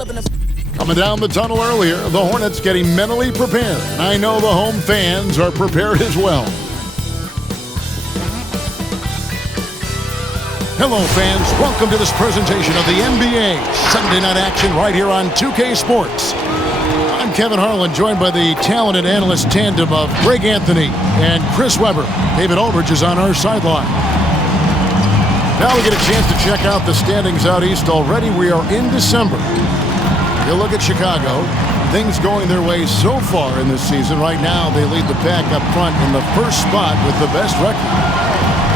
Coming down the tunnel earlier, the Hornets getting mentally prepared. And I know the home fans are prepared as well. Hello, fans. Welcome to this presentation of the NBA Sunday night action right here on 2K Sports. I'm Kevin Harlan, joined by the talented analyst tandem of Greg Anthony and Chris Webber. David Aldridge is on our sideline. Now we get a chance to check out the standings out east. Already we are in December. You look at Chicago, things going their way so far in this season. Right now they lead the pack up front in the first spot with the best record.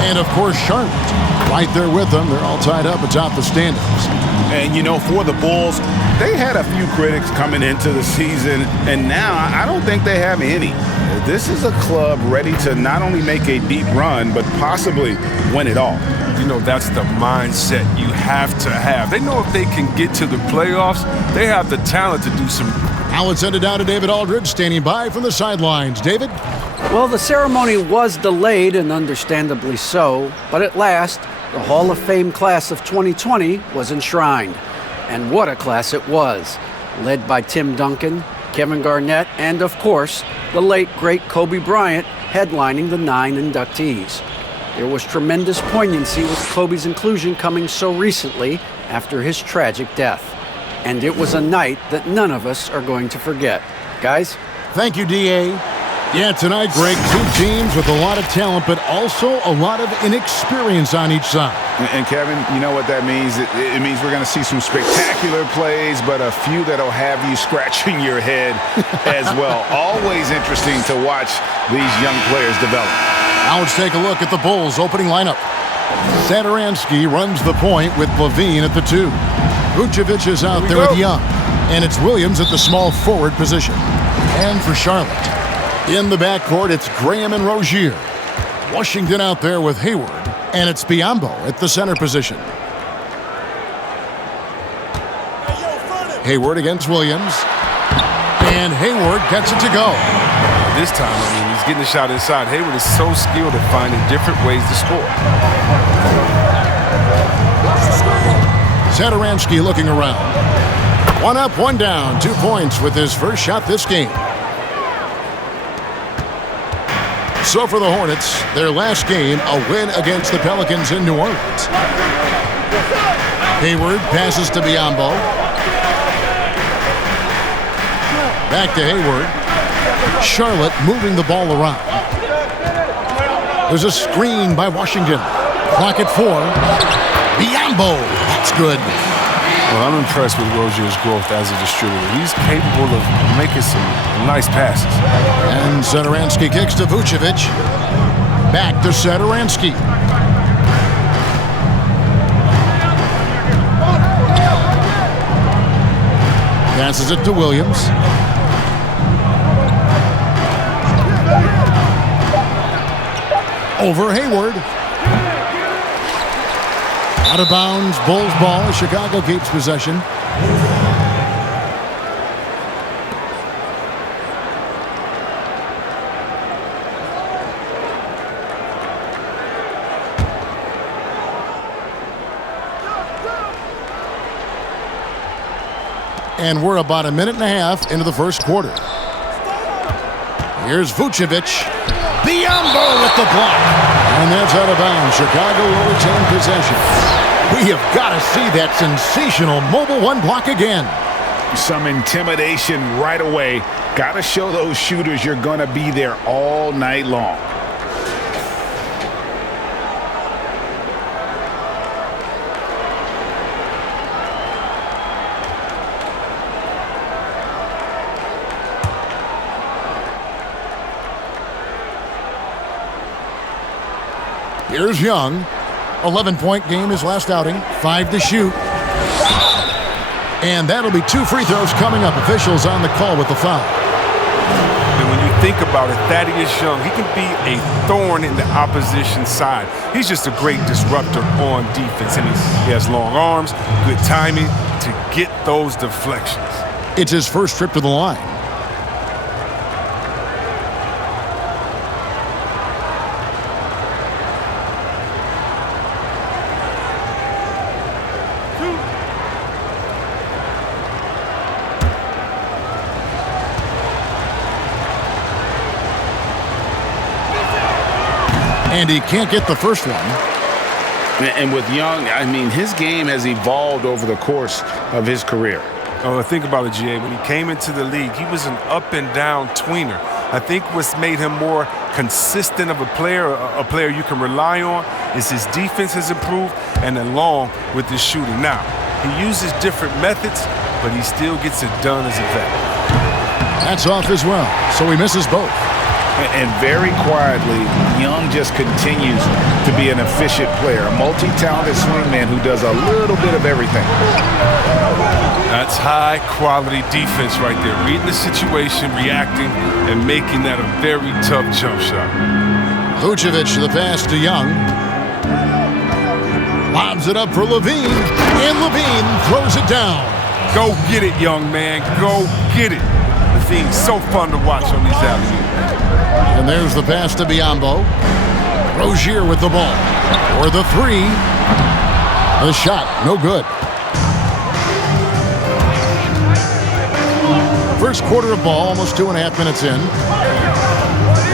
And of course Charlotte, right there with them. They're all tied up atop the standings. And you know, for the Bulls, they had a few critics coming into the season, and now I don't think they have any. This is a club ready to not only make a deep run, but possibly win it all. You know, that's the mindset you have to have. They know if they can get to the playoffs, they have the talent to do some. Now let's send it down to David Aldridge, standing by from the sidelines. David? Well, the ceremony was delayed, and understandably so, but at last, the Hall of Fame class of 2020 was enshrined. And what a class it was, led by Tim Duncan, Kevin Garnett, and of course, the late, great Kobe Bryant headlining the 9 inductees. There was tremendous poignancy with Kobe's inclusion coming so recently after his tragic death. And it was a night that none of us are going to forget. Guys? Thank you, D.A. Yeah, tonight, Greg, two teams with a lot of talent, but also a lot of inexperience on each side. And Kevin, you know what that means? It means we're going to see some spectacular plays, but a few that'll have you scratching your head as well. Always interesting to watch these young players develop. Now let's take a look at the Bulls' opening lineup. Satoransky runs the point with Levine at the 2. Vucevic is out there with Young, and it's Williams at the small forward position. And for Charlotte, in the backcourt, it's Graham and Rozier. Washington out there with Hayward, and it's Biyombo at the center position. Hayward against Williams, and Hayward gets it to go. This time, I mean, he's getting the shot inside. Hayward is so skilled at finding different ways to score. Satoransky looking around. One up, one down, 2 points with his first shot this game. So for the Hornets, their last game, a win against the Pelicans in New Orleans. Hayward passes to Biyombo. Back to Hayward. Charlotte moving the ball around. There's a screen by Washington. Clock at 4. Biyombo. That's good. Well, I'm impressed with Rozier's growth as a distributor. He's capable of making some nice passes. And Satoransky kicks to Vucevic. Back to Satoransky. Passes it to Williams. Over Hayward. Out of bounds, Bulls ball. Chicago keeps possession. And we're about a minute and a half into the first quarter. Here's Vucevic. Biyombo with the block. And that's out of bounds. Chicago will retain possession. We have got to see that sensational mobile one block again. Some intimidation right away. Got to show those shooters you're going to be there all night long. Here's Young. 11-point game his last outing. 5 to shoot. And that'll be 2 free throws coming up. Officials on the call with the foul. And when you think about it, Thaddeus Young, he can be a thorn in the opposition side. He's just a great disruptor on defense. And he has long arms, good timing to get those deflections. It's his first trip to the line. And he can't get the first one. And with Young, I mean, his game has evolved over the course of his career. Oh, think about it, GA. When he came into the league, he was an up-and-down tweener. I think what's made him more consistent of a player you can rely on, is his defense has improved, and along with his shooting. Now, he uses different methods, but he still gets it done as a vet. That's off as well, so he misses both. And very quietly, Young just continues to be an efficient player, a multi-talented swingman who does a little bit of everything. That's high-quality defense right there. Reading the situation, reacting, and making that a very tough jump shot. Vucevic, the pass to Young. Lobs it up for Levine, and Levine throws it down. Go get it, young man. Go get it. Levine's so fun to watch on these alley-oops. And there's the pass to Biyombo. Rozier with the ball. For the three. The shot, no good. First quarter of ball, almost 2.5 minutes in.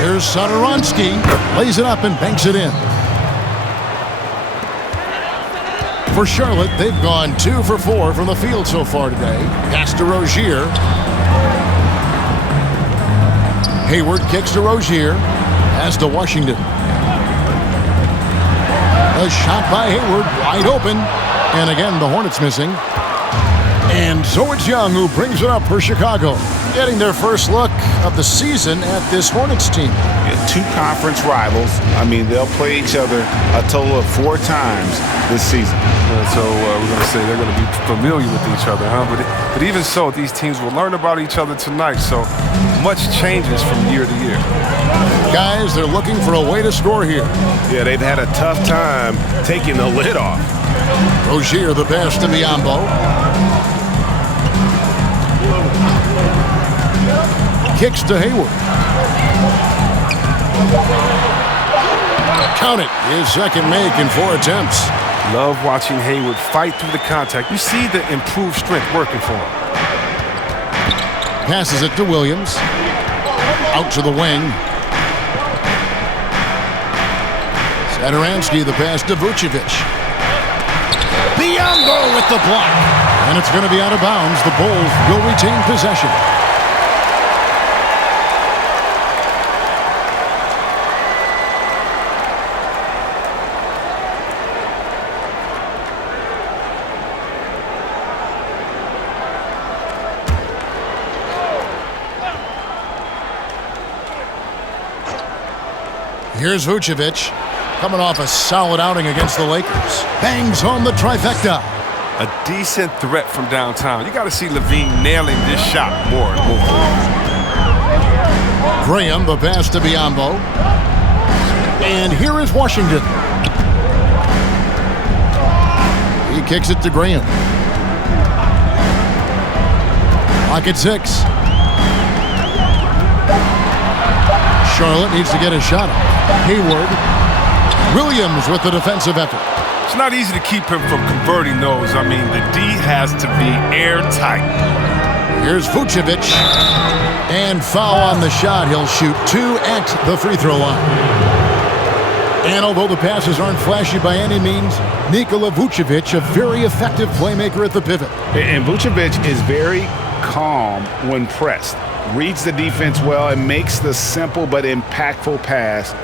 Here's Satoransky. Lays it up and banks it in. For Charlotte, they've gone 2 for 4 from the field so far today. Pass to Rozier. Hayward kicks to Rozier. Pass to Washington. A shot by Hayward, wide open. And again, the Hornets missing. And so it's Young who brings it up for Chicago, getting their first look of the season at this Hornets team. Two conference rivals. I mean, they'll play each other a total of 4 times this season. So we're going to say they're going to be familiar with each other, huh? But even so, these teams will learn about each other tonight. So much changes from year to year. Guys, they're looking for a way to score here. Yeah, they've had a tough time taking the lid off. Rozier, the pass to Biyombo. Kicks to Hayward. Count it. His second make in 4 attempts. Love watching Hayward fight through the contact. You see the improved strength working for him. Passes it to Williams. Out to the wing. Satoransky, the pass to Vucevic. Biyombo with the block. And it's going to be out of bounds. The Bulls will retain possession. Here's Vucevic, coming off a solid outing against the Lakers. Bangs home the trifecta. A decent threat from downtown. You got to see Levine nailing this shot more and more. Graham, the pass to Biyombo. And here is Washington. He kicks it to Graham. Clock at 6. Charlotte needs to get a shot up. Hayward. Williams with the defensive effort. It's not easy to keep him from converting those. I mean, the D has to be airtight. Here's Vucevic. And foul on the shot. He'll shoot 2 at the free throw line. And although the passes aren't flashy by any means, Nikola Vucevic, a very effective playmaker at the pivot. And Vucevic is very calm when pressed. Reads the defense well and makes the simple but impactful pass.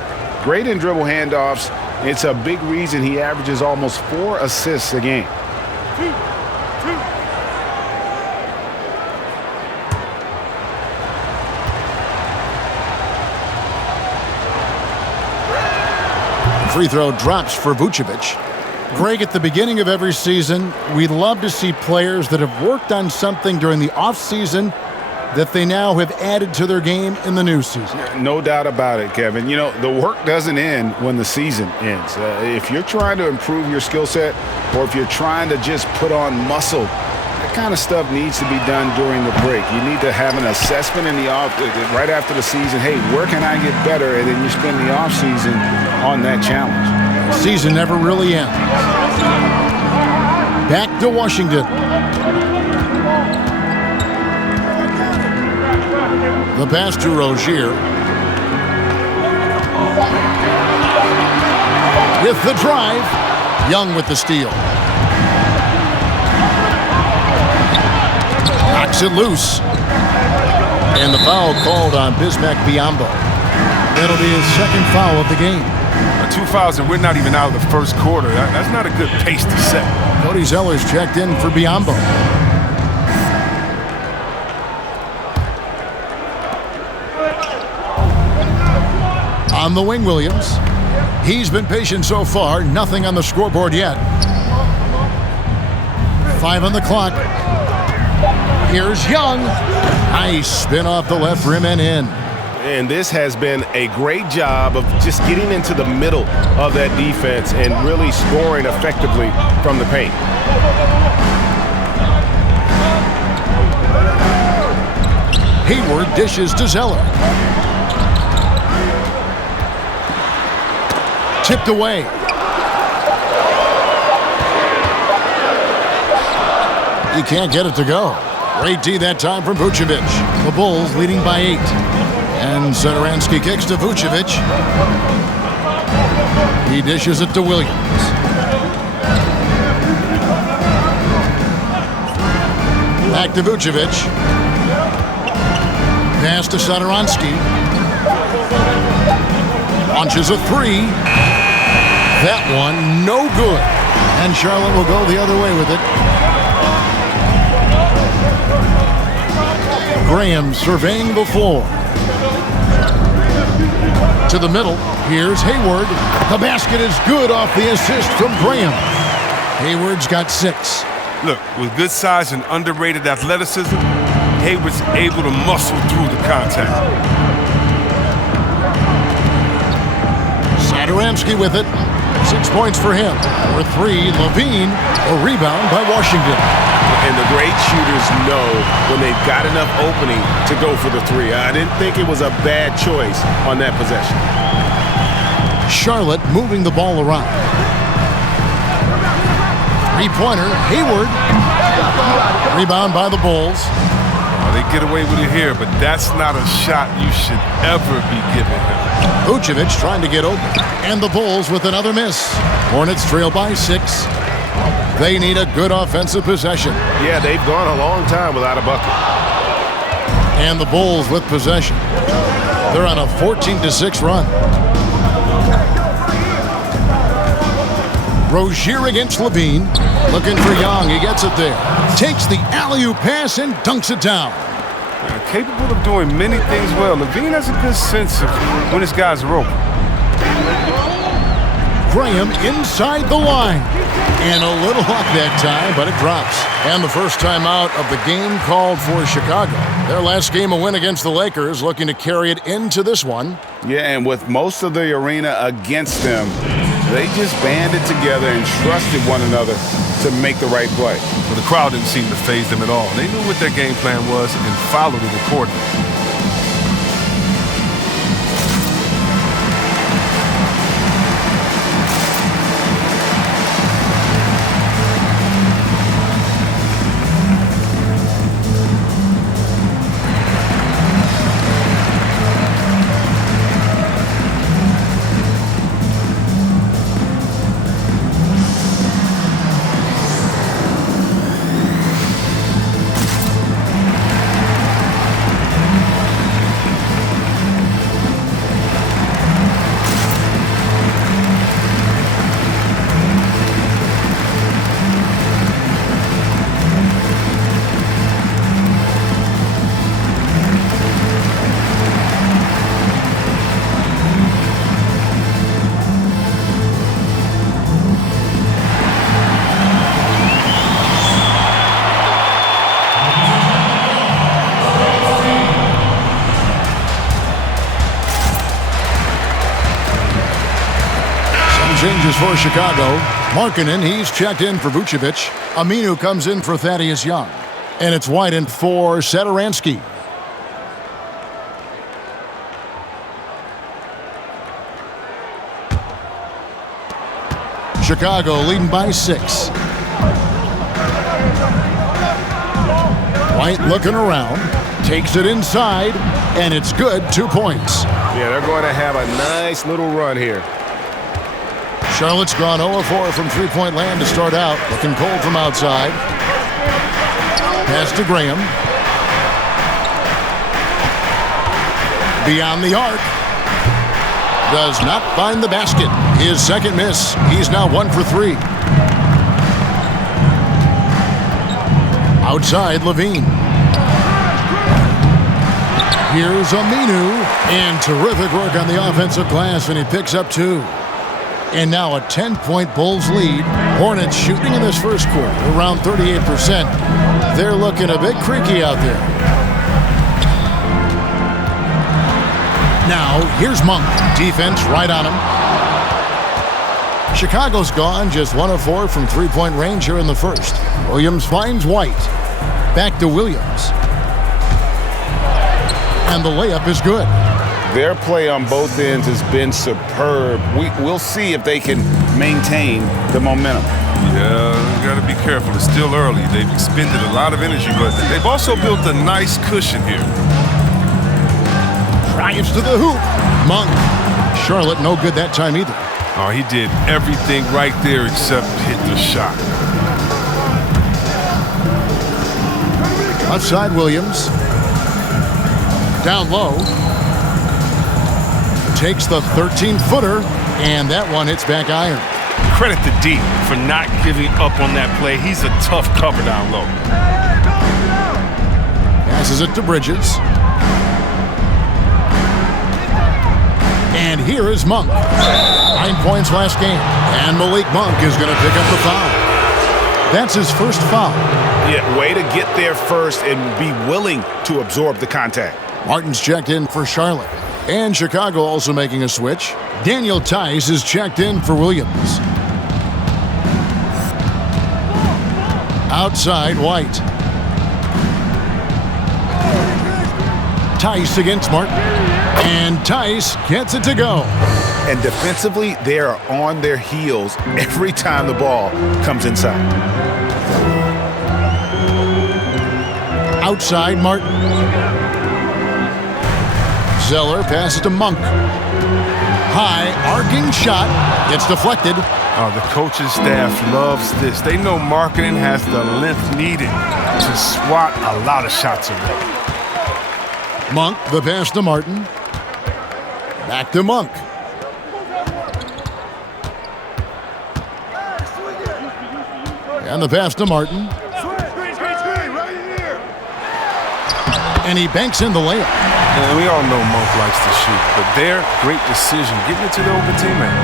Great in dribble handoffs. It's a big reason he averages almost 4 assists a game. Free throw drops for Vucevic. Greg, at the beginning of every season, we love to see players that have worked on something during the offseason that they now have added to their game in the new season. No doubt about it, Kevin. You know, the work doesn't end when the season ends. If you're trying to improve your skill set, or if you're trying to just put on muscle, that kind of stuff needs to be done during the break. You need to have an assessment in the right after the season. Hey, where can I get better? And then you spend the off season on that challenge. The season never really ends. Back to Washington. The pass to Rozier. with the drive. Young with the steal. Knocks it loose. And the foul called on Bismack Biyombo. That'll be his second foul of the game. 2 fouls and we're not even out of the first quarter. That's not a good pace to set. Cody Zeller's checked in for Biyombo. On the wing, Williams. He's been patient so far. Nothing on the scoreboard yet. 5 on the clock. Here's Young. Nice spin off the left rim and in. And this has been a great job of just getting into the middle of that defense and really scoring effectively from the paint. Hayward dishes to Zeller. Tipped away. He can't get it to go. Great D that time from Vucevic. The Bulls leading by 8. And Satoransky kicks to Vucevic. He dishes it to Williams. Back to Vucevic. Pass to Satoransky. Launches a 3. That one, no good. And Charlotte will go the other way with it. Graham surveying the floor. To the middle. Here's Hayward. The basket is good off the assist from Graham. Hayward's got 6. Look, with good size and underrated athleticism, Hayward's able to muscle through the contact. Satoransky with it. 6 points for him. For 3, Levine. A rebound by Washington. And the great shooters know when they've got enough opening to go for the 3. I didn't think it was a bad choice on that possession. Charlotte moving the ball around. 3-pointer, Hayward. Rebound by the Bulls. They get away with it here, but that's not a shot you should ever be giving him. Vucevic trying to get open. And the Bulls with another miss. Hornets trail by 6. They need a good offensive possession. Yeah, they've gone a long time without a bucket. And the Bulls with possession. They're on a 14-6 run. Rozier against Levine. Looking for Young. He gets it there. Takes the alley-oop pass and dunks it down. Capable of doing many things well. Levine has a good sense of when his guys are open. Graham inside the line. And a little luck that time, but it drops. And the first time out of the game called for Chicago. Their last game, a win against the Lakers, looking to carry it into this one. Yeah, and with most of the arena against them, they just banded together and trusted one another to make the right play. But the crowd didn't seem to faze them at all. They knew what their game plan was and followed it accordingly. Changes for Chicago. Markkanen, he's checked in for Vucevic. Aminu comes in for Thaddeus Young. And it's Whiten for Satoransky. Chicago leading by 6. White looking around. Takes it inside. And it's good. 2 points. Yeah, they're going to have a nice little run here. Charlotte's gone 0-4 from three-point land to start out. Looking cold from outside. Pass to Graham. Beyond the arc. Does not find the basket. His second miss. He's now 1 for 3. Outside, Levine. Here's Aminu. And terrific work on the offensive glass, and he picks up 2. And now a 10-point Bulls lead. Hornets shooting in this first quarter around 38%. They're looking a bit creaky out there. Now, here's Monk. Defense right on him. Chicago's gone just 1 of 4 from three-point range here in the first. Williams finds White. Back to Williams. And the layup is good. Their play on both ends has been superb. We'll see if they can maintain the momentum. Yeah, you got to be careful. It's still early. They've expended a lot of energy, but they've also built a nice cushion here. Drives to the hoop. Monk. Charlotte no good that time either. Oh, he did everything right there except hit the shot. Outside Williams. Down low. Takes the 13-footer, and that one hits back iron. Credit to D for not giving up on that play. He's a tough cover down low. Passes it to Bridges. And here is Monk. 9 points last game. And Malik Monk is going to pick up the foul. That's his first foul. Yeah, way to get there first and be willing to absorb the contact. Martin's checked in for Charlotte. And Chicago also making a switch. Daniel Tice is checked in for Williams. Outside, White. Tice against Martin. And Tice gets it to go. And defensively, they are on their heels every time the ball comes inside. Outside, Martin. Zeller passes to Monk. High, arcing shot. Gets deflected. Oh, the coaching staff loves this. They know marketing has the length needed to swat a lot of shots away. Monk, the pass to Martin. Back to Monk. And the pass to Martin. And he banks in the layup. And we all know Monk likes to shoot, but their great decision, getting it to the open teammate.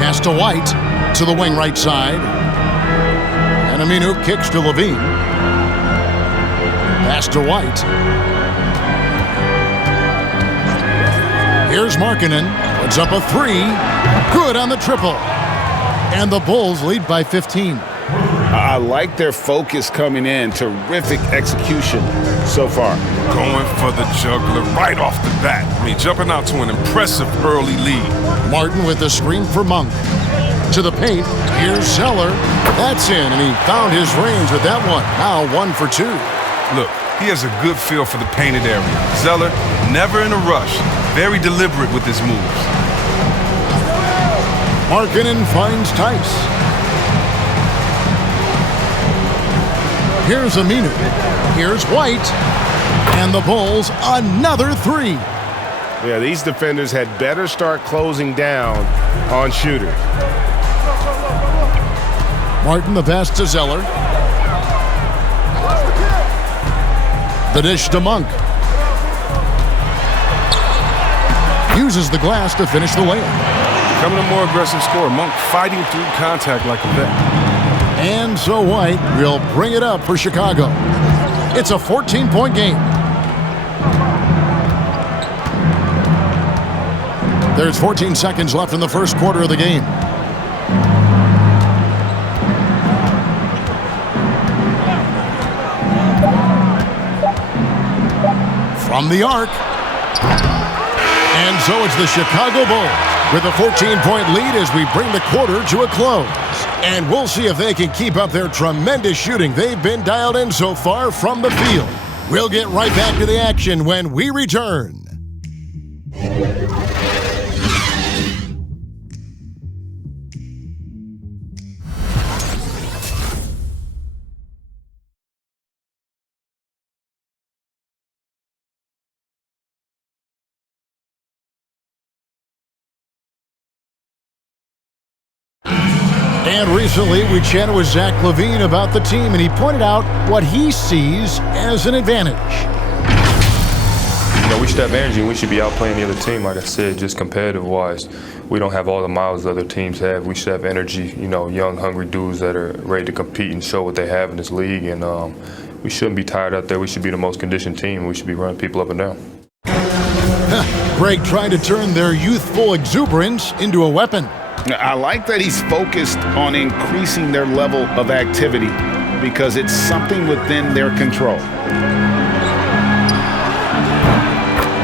Pass to White, to the wing right side. And Aminu kicks to Levine. Pass to White. Here's Markkanen, puts up a 3. Good on the triple. And the Bulls lead by 15. I like their focus coming in. Terrific execution so far. Going for the juggler right off the bat. I mean, jumping out to an impressive early lead. Martin with the screen for Monk. To the paint, here's Zeller. That's in, and he found his range with that one. Now 1 for 2. Look, he has a good feel for the painted area. Zeller, never in a rush. Very deliberate with his moves. Markkanen finds Tice. Here's Aminu. Here's White. And the Bulls, another 3. Yeah, these defenders had better start closing down on shooters. Martin, the pass to Zeller. The dish to Monk. Uses the glass to finish the layup. Becoming a more aggressive scorer. Monk fighting through contact like a vet. And so White will bring it up for Chicago. It's a 14-point game. There's 14 seconds left in the first quarter of the game. From the arc. And so it's the Chicago Bulls with a 14-point lead as we bring the quarter to a close. And we'll see if they can keep up their tremendous shooting they've been dialed in so far from the field. We'll get right back to the action when we return. And recently, we chatted with Zach LaVine about the team, and he pointed out what he sees as an advantage. We should have energy and we should be outplaying the other team, like I said, just competitive-wise. We don't have all the miles the other teams have. We should have energy, young, hungry dudes that are ready to compete and show what they have in this league. And we shouldn't be tired out there. We should be the most conditioned team. We should be running people up and down. Greg trying to turn their youthful exuberance into a weapon. I like that he's focused on increasing their level of activity because it's something within their control.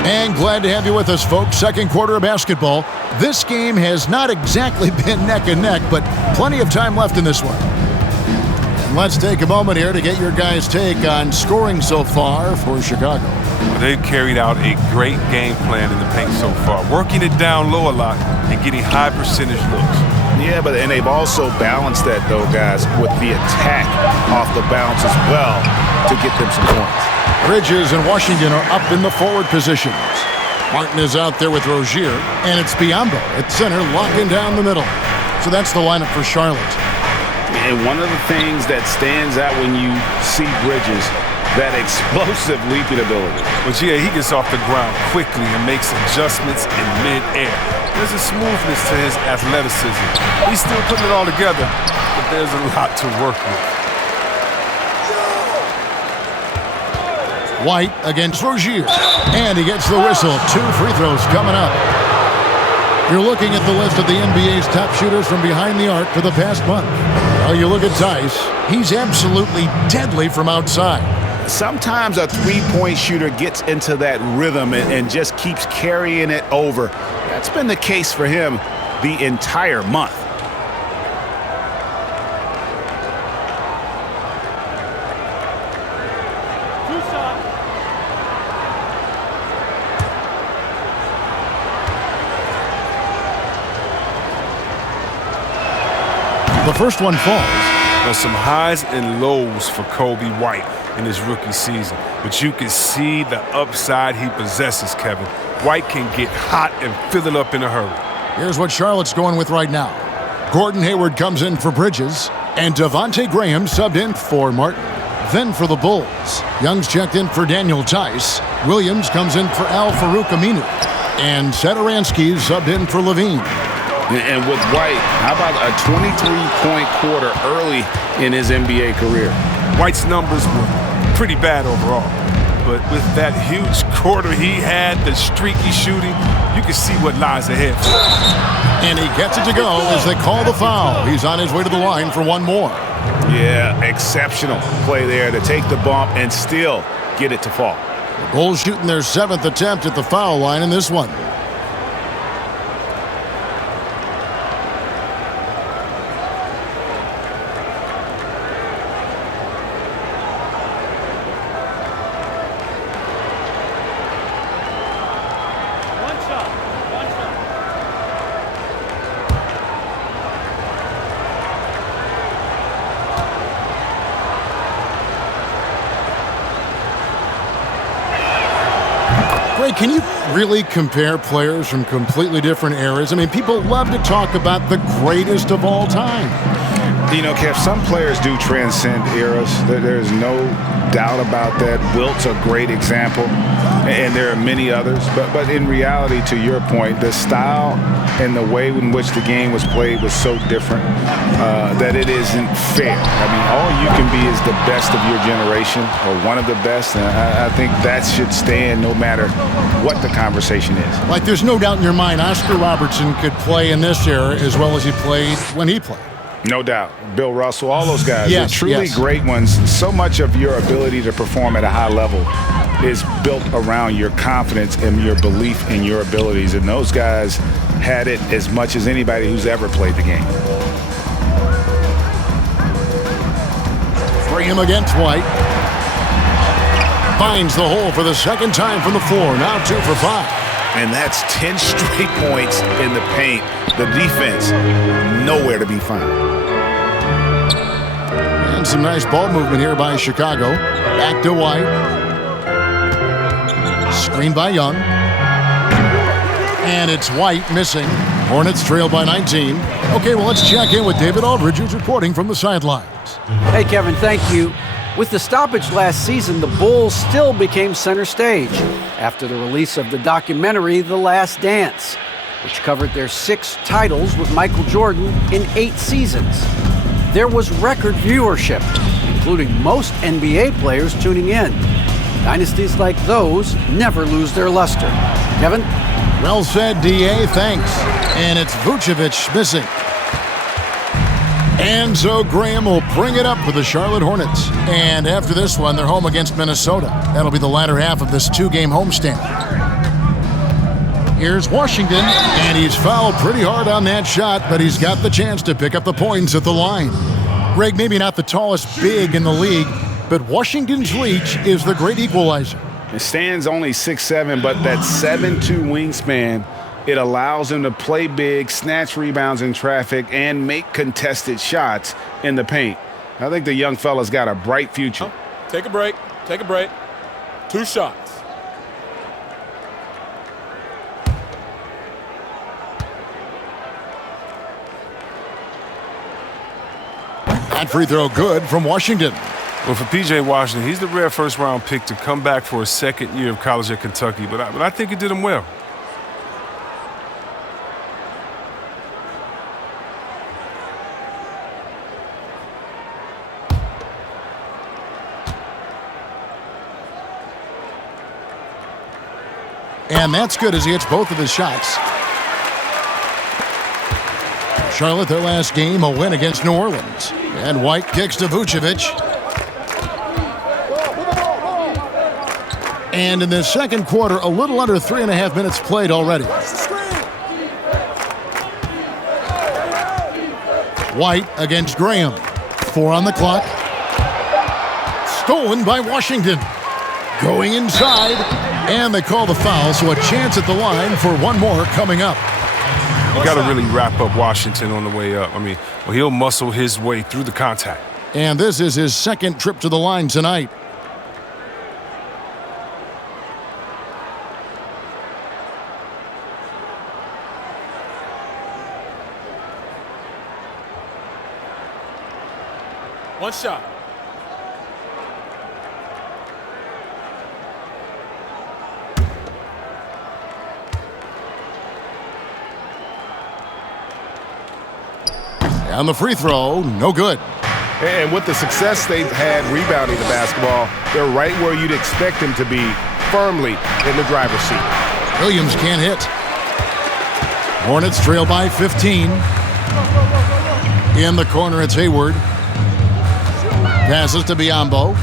And glad to have you with us, folks. Second quarter of basketball. This game has not exactly been neck and neck, but plenty of time left in this one. And let's take a moment here to get your guys' take on scoring so far for Chicago. Well, they've carried out a great game plan in the paint so far, working it down low a lot and getting high percentage looks. Yeah, and they've also balanced that, though, guys, with the attack off the bounce as well to get them some points. Bridges and Washington are up in the forward positions. Martin is out there with Rozier, and it's Biyombo at center, locking down the middle. So that's the lineup for Charlotte. And one of the things that stands out when you see Bridges, that explosive leaping ability. Well, he gets off the ground quickly and makes adjustments in mid-air. There's a smoothness to his athleticism. He's still putting it all together, but there's a lot to work with. White against Rozier, and he gets the whistle. 2 free throws coming up. You're looking at the list of the NBA's top shooters from behind the arc for the past month. Well, you look at Tice, he's absolutely deadly from outside. Sometimes a three-point shooter gets into that rhythm and just keeps carrying it over. That's been the case for him the entire month. The first one falls. There's some highs and lows for Kobe White in his rookie season, but you can see the upside he possesses, Kevin. White can get hot and fill it up in a hurry. Here's what Charlotte's going with right now. Gordon Hayward comes in for Bridges, and Devontae Graham subbed in for Martin. Then for the Bulls, Young's checked in for Daniel Tice. Williams comes in for Al Farouk Aminu. And Satoransky subbed in for Levine. And with White, how about a 23-point quarter early in his NBA career? White's numbers were pretty bad overall, but with that huge quarter he had, the streaky shooting, you can see what lies ahead. And he gets it to go as they call the foul. He's on his way to the line for one more. Yeah, exceptional play there to take the bump and still get it to fall. The Bulls shooting their 7th attempt at the foul line in this one. Can you really compare players from completely different eras? I mean, people love to talk about the greatest of all time. You know, Kev, some players do transcend eras. There's no doubt about that. Wilt's a great example, and there are many others. But in reality, to your point, the style and the way in which the game was played was so different that it isn't fair. I mean, all you can be is the best of your generation or one of the best, and I think that should stand no matter what the conversation is. Like, there's no doubt in your mind Oscar Robertson could play in this era as well as he played when he played. No doubt. Bill Russell, all those guys, yes, are truly yes. great ones. So much of your ability to perform at a high level is built around your confidence and your belief in your abilities. And those guys had it as much as anybody who's ever played the game. Graham against White. Finds the hole for the second time from the floor. Now 2 for 5. And that's 10 straight points in the paint. The defense, nowhere to be found. And some nice ball movement here by Chicago. Back to White. Screen by Young. And it's White missing. Hornets trail by 19. Okay, well, let's check in with David Aldridge, who's reporting from the sidelines. Hey, Kevin, thank you. With the stoppage last season, the Bulls still became center stage after the release of the documentary The Last Dance, which covered their 6 titles with Michael Jordan in 8 seasons. There was record viewership, including most NBA players tuning in. Dynasties like those never lose their luster. Kevin? Well said, D.A. Thanks. And it's Vucevic missing. And so Graham will bring it up for the Charlotte Hornets. And after this one, they're home against Minnesota. That'll be the latter half of this 2-game homestand. Here's Washington, and he's fouled pretty hard on that shot, but he's got the chance to pick up the points at the line. Greg, maybe not the tallest big in the league, but Washington's reach is the great equalizer. It stands only 6'7", but that 7'2" wingspan, it allows him to play big, snatch rebounds in traffic, and make contested shots in the paint. I think the young fella's got a bright future. Take a break. Take a break. 2 shots. That free throw good from Washington. Well, for P.J. Washington, he's the rare first-round pick to come back for his 2nd year of college at Kentucky, but I think he did him well. And that's good as he hits both of his shots. Charlotte, their last game, a win against New Orleans. And White kicks to Vucevic. And in the second quarter, a little under 3.5 minutes played already. White against Graham. 4 on the clock. Stolen by Washington. Going inside. And they call the foul, so a chance at the line for one more coming up. You got to really wrap up Washington on the way up. I mean, well, he'll muscle his way through the contact. And this is his 2nd trip to the line tonight. One shot. And the free throw, no good. And with the success they've had rebounding the basketball, they're right where you'd expect them to be, firmly in the driver's seat. Williams can't hit. Hornets trail by 15. In the corner, it's Hayward. Passes to Biyombo.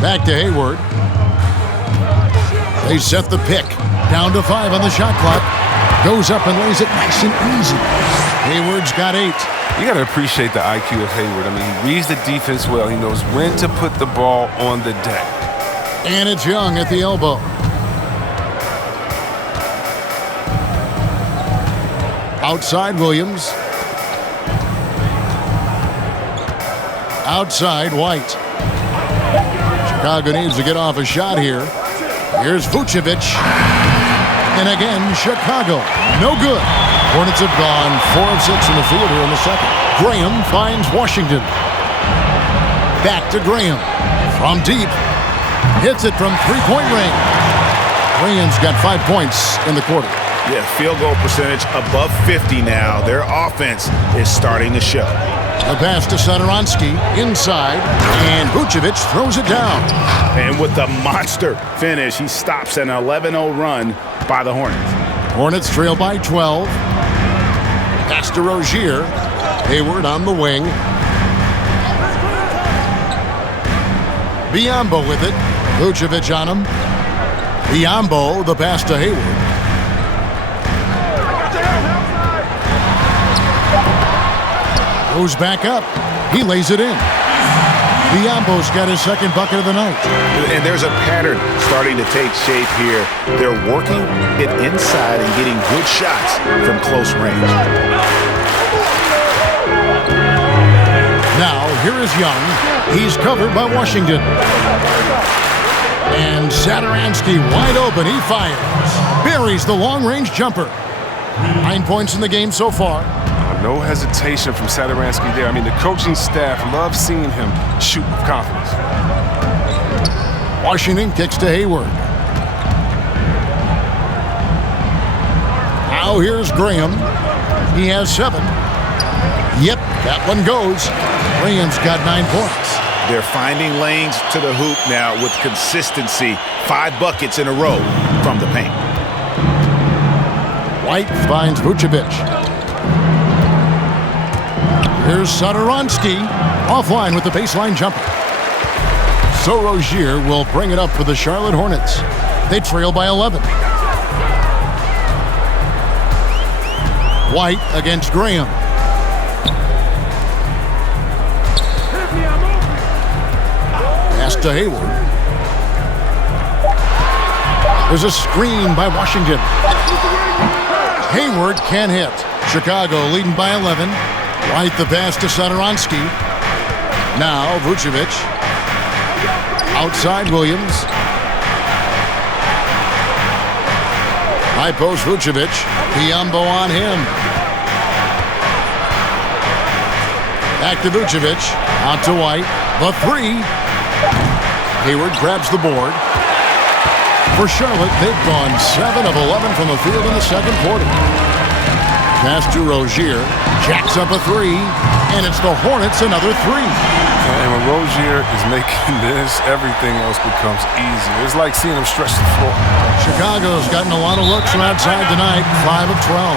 Back to Hayward. They set the pick. Down to 5 on the shot clock. Goes up and lays it nice and easy. Hayward's got 8. You got to appreciate the IQ of Hayward. I mean, he reads the defense well. He knows when to put the ball on the deck. And it's Young at the elbow. Outside Williams. Outside White. Chicago needs to get off a shot here. Here's Vucevic. And again, Chicago. No good. Hornets have gone 4 of 6 in the field here in the second. Graham finds Washington. Back to Graham. From deep. Hits it from 3-point range. Graham's got 5 points in the quarter. Yeah, field goal percentage above 50 now. Their offense is starting to show. The pass to Satoransky inside, and Vucevic throws it down. And with the monster finish, he stops an 11-0 run by the Hornets. Hornets trail by 12. Pass to Rozier. Hayward on the wing. Biyombo with it. Vucevic on him. Biyombo, the pass to Hayward. Goes back up. He lays it in. Biyombo's got his 2nd bucket of the night. And there's a pattern starting to take shape here. They're working it inside and getting good shots from close range. Now, here is Young. He's covered by Washington. And Satoransky wide open. He fires. Buries the long-range jumper. 9 points in the game so far. No hesitation from Satoransky there. I mean, the coaching staff loves seeing him shoot with confidence. Washington kicks to Hayward. Now here's Graham. He has 7. Yep, that one goes. Graham's got 9 points. They're finding lanes to the hoop now with consistency. 5 buckets in a row from the paint. White finds Vucevic. Here's Satoransky. Offline with the baseline jumper. So Rozier will bring it up for the Charlotte Hornets. They trail by 11. White against Graham. Pass to Hayward. There's a screen by Washington. Hayward can't hit. Chicago leading by 11. White the pass to Satoransky. Now Vucevic. Outside Williams. High post Vucevic. Biyombo on him. Back to Vucevic. Out to White. The 3. Hayward grabs the board. For Charlotte, they've gone 7 of 11 from the field in the second quarter. Pass to Rozier. Jacks up a 3. And it's the Hornets another 3. And when Rozier is making this, everything else becomes easy. It's like seeing him stretch the floor. Chicago's gotten a lot of looks from outside tonight. 5 of 12.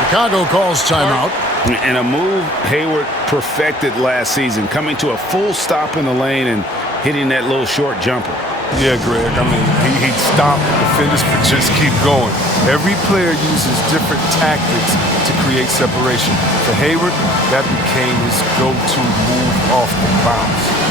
Chicago calls timeout. And a move Hayward perfected last season, coming to a full stop in the lane and hitting that little short jumper. Yeah, Greg. I mean, he'd stop defenders but just keep going. Every player uses different tactics to create separation. For Hayward, that became his go-to move off the bounce.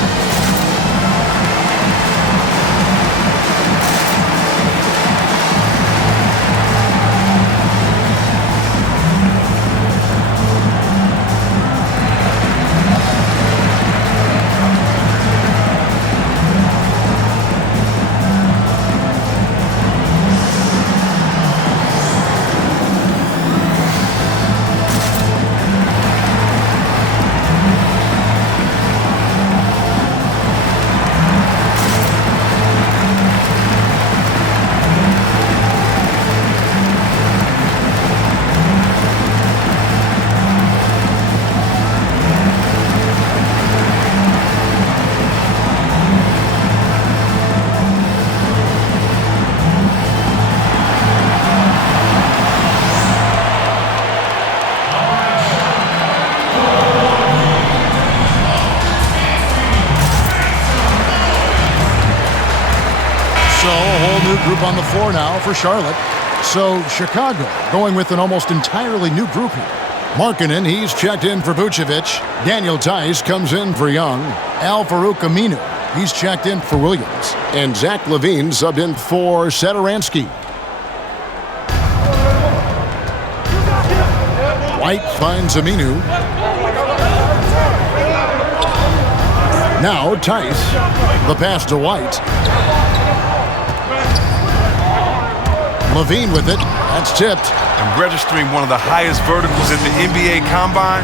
Group on the floor now for Charlotte. So Chicago going with an almost entirely new group here. Markkanen, he's checked in for Vucevic. Daniel Tice comes in for Young. Al-Farouq Aminu, he's checked in for Williams. And Zach LaVine subbed in for Satoransky. White finds Aminu. Now Tice. The pass to White. LaVine with it. That's tipped. And registering one of the highest verticals in the NBA Combine,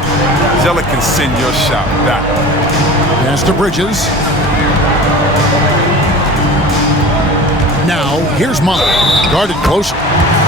Zeller can send your shot back. Pass to Bridges. Now, here's Monk. Guarded closer.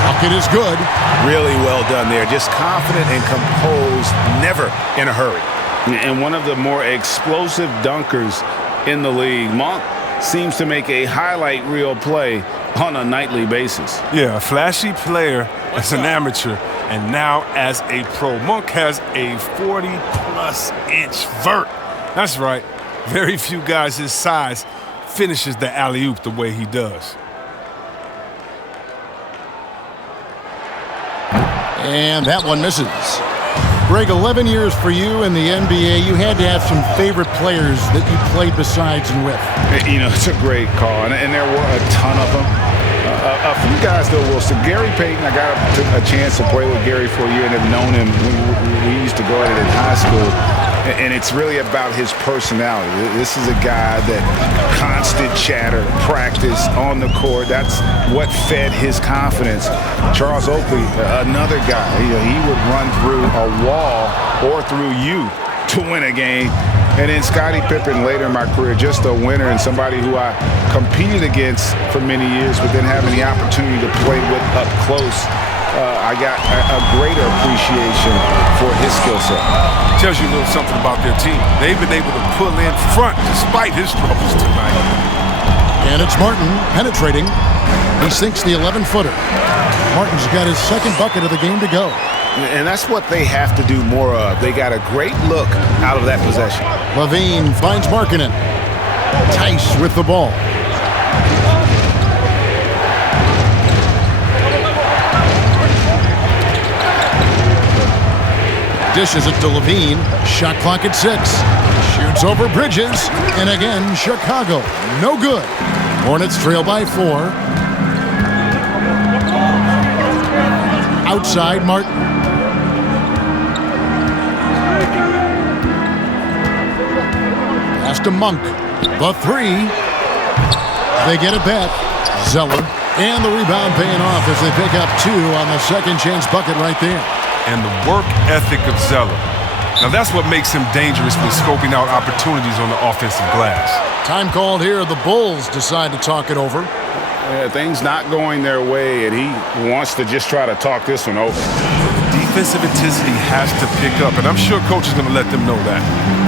Bucket is good. Really well done there. Just confident and composed, never in a hurry. And one of the more explosive dunkers in the league. Monk seems to make a highlight reel play on a nightly basis. Yeah, a flashy player as an amateur and now as a pro. Monk has a 40-plus inch vert. That's right. Very few guys his size finishes the alley-oop the way he does. And that one misses. Greg, 11 years for you in the NBA. You had to have some favorite players that you played besides and with. You know, it's a great call, and there were a ton of them. A few guys, though, Wilson. Gary Payton, I got a chance to play with Gary for a year and have known him when we used to go at it in high school. And it's really about his personality. This is a guy that constant chatter, practice on the court. That's what fed his confidence. Charles Oakley, another guy, he would run through a wall or through you to win a game. And then Scottie Pippen later in my career, just a winner and somebody who I competed against for many years, but then having the opportunity to play with up close, I got a greater appreciation for his skill set. Tells you a little something about their team. They've been able to pull in front despite his troubles tonight. And it's Martin penetrating. He sinks the 11-footer. Martin's got his second bucket of the game to go. And that's what they have to do more of. They got a great look out of that possession. Levine finds Markkanen. Tice with the ball. Dishes it to Levine. Shot clock at 6. Shoots over Bridges. And again, Chicago. No good. Hornets trail by 4. Outside, Martin. Pass to Monk. The 3. They get it back. Zeller. And the rebound paying off as they pick up 2 on the second chance bucket right there. And the work ethic of Zeller. Now that's what makes him dangerous when scoping out opportunities on the offensive glass. Time called here. The Bulls decide to talk it over. Things not going their way, and he wants to just try to talk this one over. Defensive intensity has to pick up, and I'm sure coach is going to let them know that.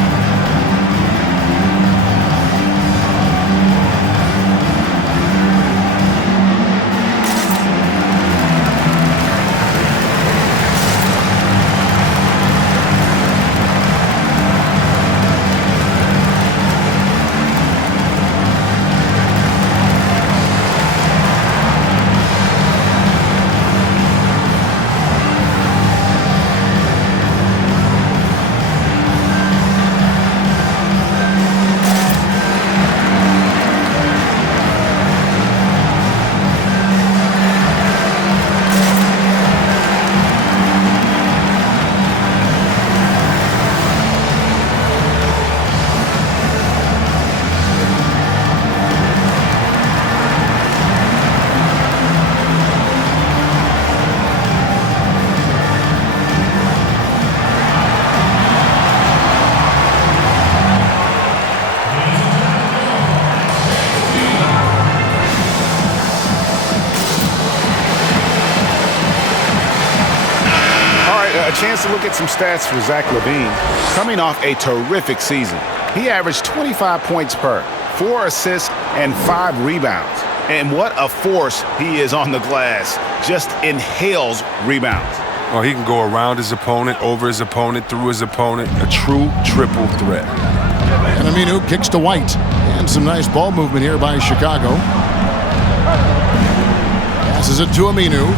A chance to look at some stats for Zach LaVine. Coming off a terrific season, he averaged 25 points per, 4 assists, and 5 rebounds. And what a force he is on the glass. Just inhales rebounds. Well, he can go around his opponent, over his opponent, through his opponent. A true triple threat. And Aminu kicks to White. And some nice ball movement here by Chicago. Passes it to Aminu.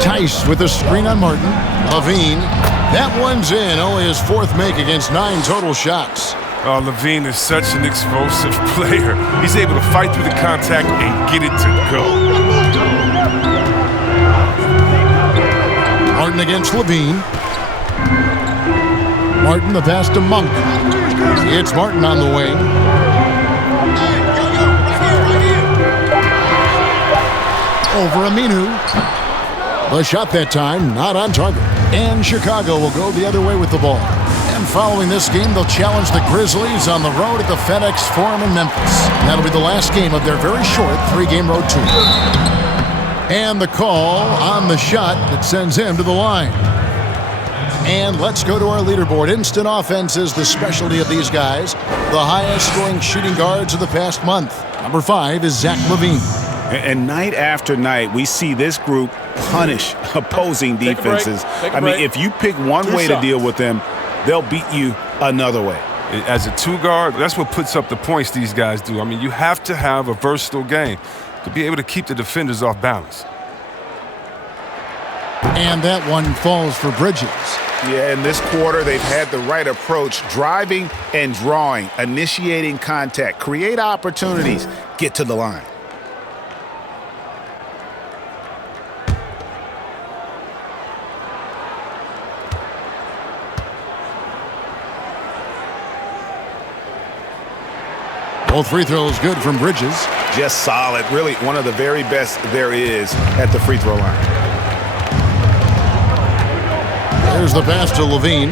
Tice with a screen on Martin. Levine. That one's in. Only his 4th make against 9 total shots. Oh, Levine is such an explosive player. He's able to fight through the contact and get it to go. Martin against Levine. Martin the pass to Monk. It's Martin on the wing. Over Aminu. The shot that time, not on target. And Chicago will go the other way with the ball. And following this game, they'll challenge the Grizzlies on the road at the FedEx Forum in Memphis. That'll be the last game of their very short 3-game road tour. And the call on the shot that sends him to the line. And let's go to our leaderboard. Instant offense is the specialty of these guys. The highest scoring shooting guards of the past month. Number 5 is Zach LaVine. And night after night, we see this group punish opposing defenses. I mean, if you pick one way to deal with them, they'll beat you another way. As a 2-guard, that's what puts up the points these guys do. I mean, you have to have a versatile game to be able to keep the defenders off balance. And that one falls for Bridges. Yeah, in this quarter, they've had the right approach, driving and drawing, initiating contact, create opportunities, get to the line. Both free throws good from Bridges. Just solid. Really one of the very best there is at the free throw line. There's the pass to Levine.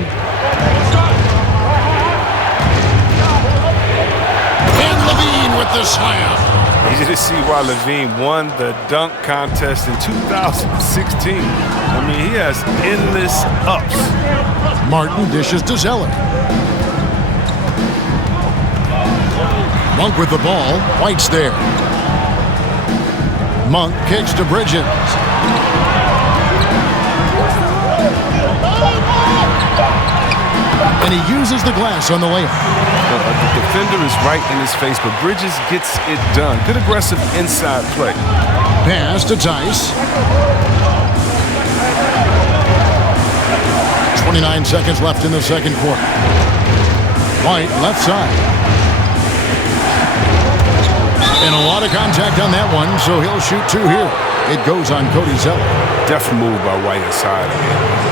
And Levine with the slam. Easy to see why Levine won the dunk contest in 2016. I mean, he has endless ups. Martin dishes to Zeller. Monk with the ball. White's there. Monk kicks to Bridges. And he uses the glass on the layup. The defender is right in his face, but Bridges gets it done. Good aggressive inside play. Pass to Tice. 29 seconds left in the second quarter. White left side. And a lot of contact on that one, so he'll shoot two here. It goes on Cody Zeller. Definite move by White inside.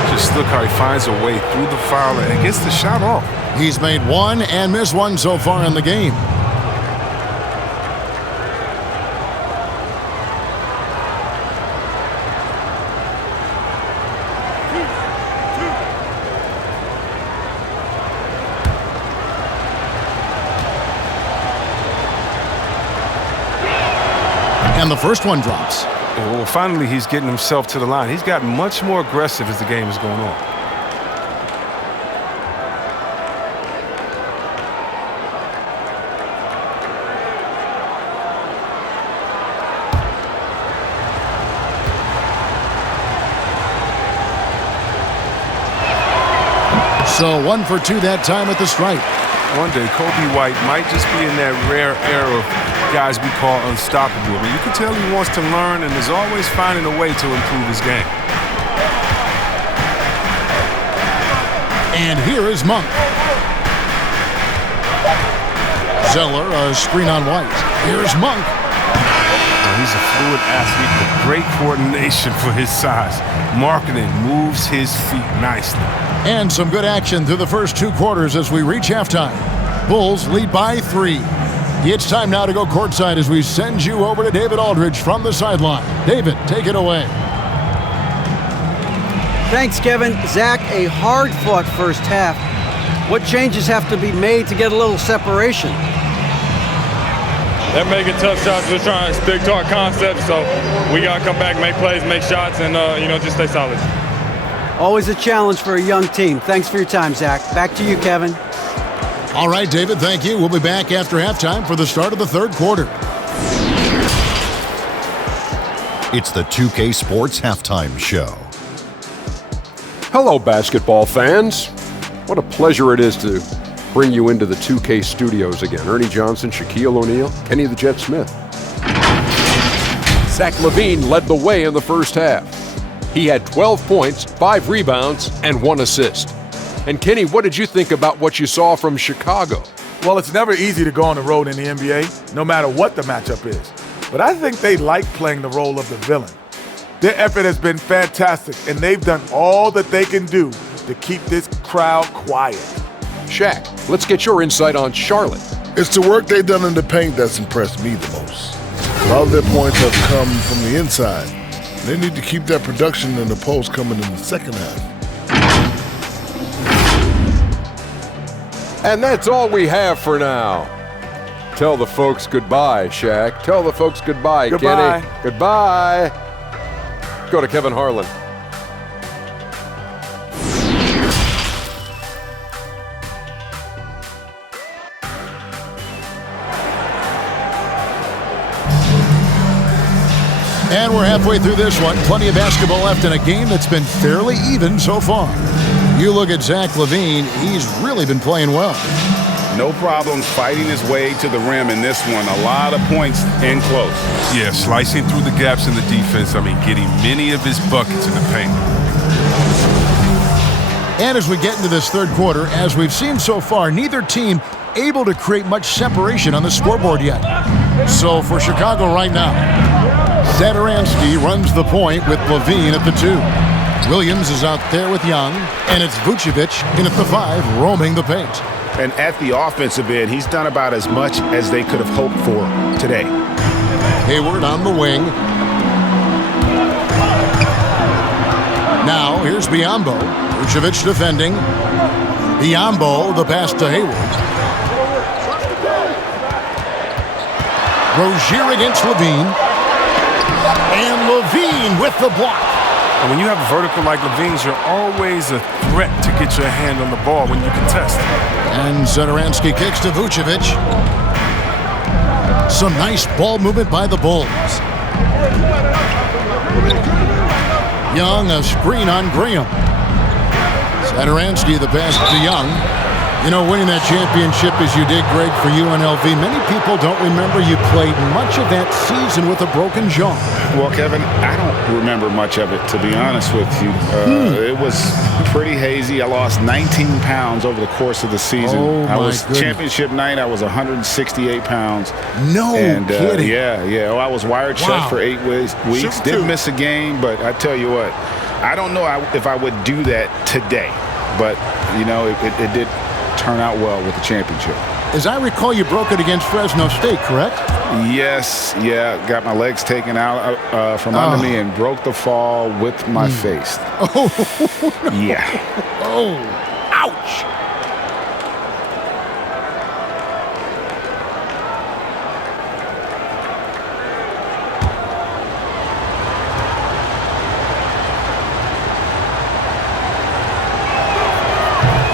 Just look how he finds a way through the foul and gets the shot off. He's made one and missed one so far in the game. And the first one drops. Well, finally, he's getting himself to the line. He's gotten much more aggressive as the game is going on. So 1 for 2 that time at the stripe. One day, Kobe White might just be in that rare era of guys we call unstoppable. I mean, you can tell he wants to learn and is always finding a way to improve his game. And here is Monk. Zeller, a screen on White. Here's Monk. He's a fluid athlete with great coordination for his size. Marketing moves his feet nicely. And some good action through the first 2 quarters as we reach halftime. Bulls lead by 3. It's time now to go courtside as we send you over to David Aldridge from the sideline. David, take it away. Thanks, Kevin. Zach, a hard-fought first half. What changes have to be made to get a little separation? They're making tough shots. We're trying to stick to our concept, so we got to come back, make plays, make shots, and, just stay solid. Always a challenge for a young team. Thanks for your time, Zach. Back to you, Kevin. All right, David, thank you. We'll be back after halftime for the start of the third quarter. It's the 2K Sports Halftime Show. Hello, basketball fans. What a pleasure it is to bring you into the 2K studios again. Ernie Johnson, Shaquille O'Neal, Kenny the Jet Smith. Zach LaVine led the way in the first half. He had 12 points, 5 rebounds, and 1 assist. And Kenny, what did you think about what you saw from Chicago? Well, it's never easy to go on the road in the NBA, no matter what the matchup is. But I think they like playing the role of the villain. Their effort has been fantastic, and they've done all that they can do to keep this crowd quiet. Shaq, let's get your insight on Charlotte. It's the work they've done in the paint that's impressed me the most. A lot of their points have come from the inside. They need to keep that production in the post coming in the second half. And that's all we have for now. Tell the folks goodbye, Shaq. Tell the folks goodbye, Goodbye. Kenny. Goodbye. Go to Kevin Harlan. And we're halfway through this one. Plenty of basketball left in a game that's been fairly even so far. You look at Zach LaVine, he's really been playing well. No problems fighting his way to the rim in this one. A lot of points in close. Yeah, slicing through the gaps in the defense. I mean, getting many of his buckets in the paint. And as we get into this third quarter, as we've seen so far, neither team able to create much separation on the scoreboard yet. So for Chicago right now, Zadaransky runs the point with LaVine at the 2. Williams is out there with Young, and it's Vucevic in at the 5, roaming the paint. And at the offensive end, he's done about as much as they could have hoped for today. Hayward on the wing. Now, here's Biyombo. Vucevic defending. Biyombo, the pass to Hayward. Rozier against Levine. And Levine with the block. And when you have a vertical like Levine's, you're always a threat to get your hand on the ball when you contest. And Satoransky kicks to Vucevic. Some nice ball movement by the Bulls. Young, a screen on Graham. Satoransky, the pass to Young. You know, winning that championship as you did, Greg, for UNLV, many people don't remember you played much of that season with a broken jaw. Well, Kevin, I don't remember much of it, to be honest with you. It was pretty hazy. I lost 19 pounds over the course of the season. I was championship night. I was 168 pounds. No kidding. Yeah. Oh, I was wired shut for 8 weeks. Didn't miss a game, but I tell you what, I don't know if I would do that today. But, you know, it did turn out well with the championship. As I recall, you broke it against Fresno State, correct? Yes, got my legs taken out from under me and broke the fall with my face. Oh, no. Yeah. Oh, ouch.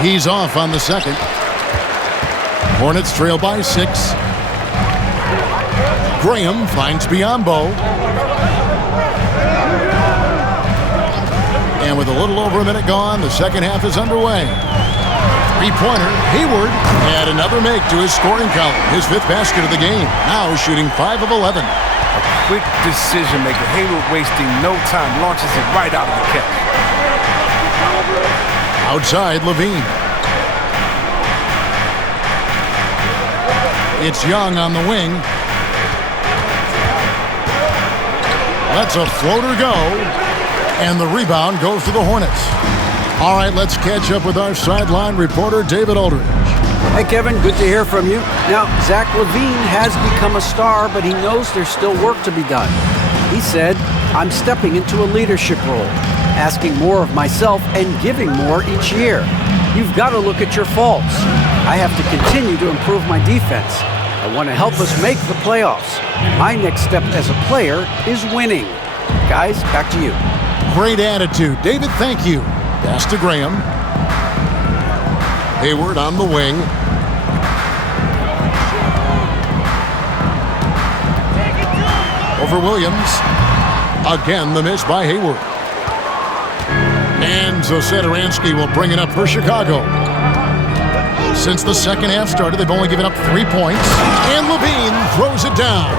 He's off on the second. Hornets trail by 6. Graham finds Biyombo. And with a little over a minute gone, the second half is underway. Three-pointer, Hayward, and another make to his scoring column. His 5th basket of the game. Now shooting 5 of 11. A quick decision maker. Hayward wasting no time. Launches it right out of the catch. Outside, Levine. It's Young on the wing. Lets a floater go. And the rebound goes to the Hornets. All right, let's catch up with our sideline reporter, David Aldridge. Hey, Kevin, good to hear from you. Now, Zach LaVine has become a star, but he knows there's still work to be done. He said, I'm stepping into a leadership role, asking more of myself and giving more each year. You've got to look at your faults. I have to continue to improve my defense. I want to help us make the playoffs. My next step as a player is winning. Guys, back to you. Great attitude. David, thank you. Pass to Graham. Hayward on the wing. Over Williams. Again, the miss by Hayward. And so Satoransky will bring it up for Chicago. Since the second half started, they've only given up 3 points. And Levine throws it down.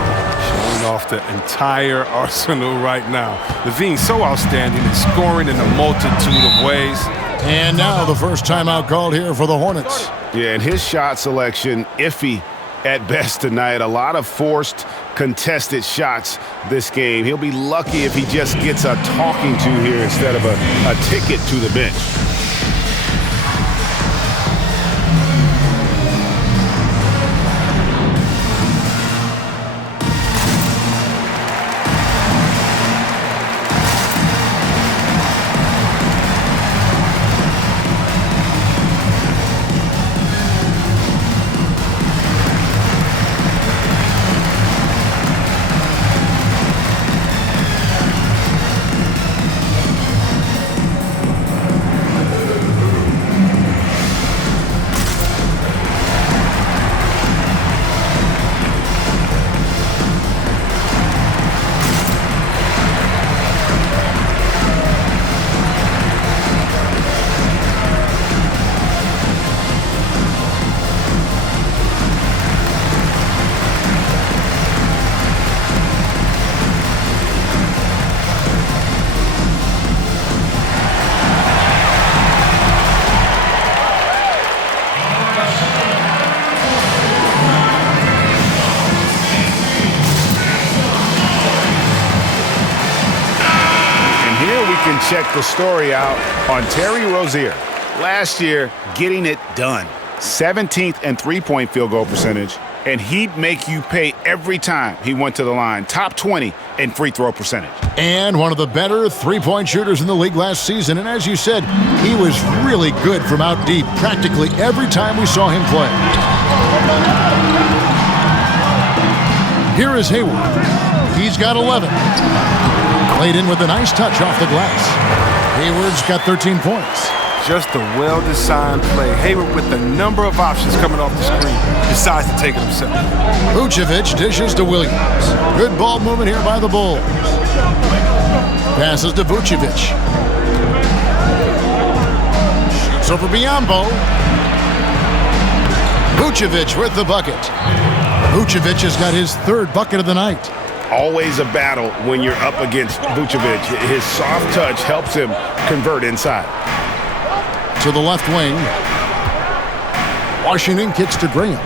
Showing off the entire arsenal right now. Levine so outstanding in scoring in a multitude of ways. And now the first timeout called here for the Hornets. Yeah, and his shot selection, iffy at best tonight. A lot of forced, contested shots this game. He'll be lucky if he just gets a talking to here instead of a ticket to the bench. Check the story out on Terry Rozier. Last year, getting it done. 17th in three-point field goal percentage, and he'd make you pay every time he went to the line. Top 20 in free throw percentage. And one of the better three-point shooters in the league last season. And as you said, he was really good from out deep practically every time we saw him play. Here is Hayward. He's got 11. Played in with a nice touch off the glass. Hayward's got 13 points. Just a well-designed play. Hayward with a number of options coming off the screen decides to take it himself. Vucevic dishes to Williams. Good ball movement here by the Bulls. Passes to Vucevic. Shoots over Biyombo. Vucevic with the bucket. Vucevic has got his third bucket of the night. Always a battle when you're up against Vucevic. His soft touch helps him convert inside. To the left wing. Washington kicks to Graham.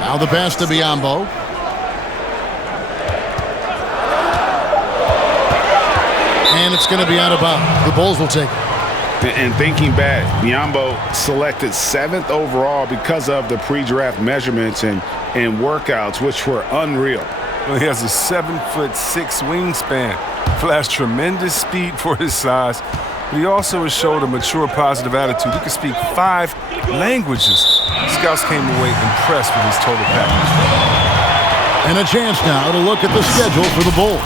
Now the pass to Biyombo. And it's going to be out of bounds. The Bulls will take it. And thinking back, Biyombo selected 7th overall because of the pre-draft measurements and workouts, which were unreal. Well, he has a 7'6" wingspan. Flashed tremendous speed for his size, but he also has showed a mature, positive attitude. He can speak 5 languages. Scouts came away impressed with his total package. And a chance now to look at the schedule for the Bulls.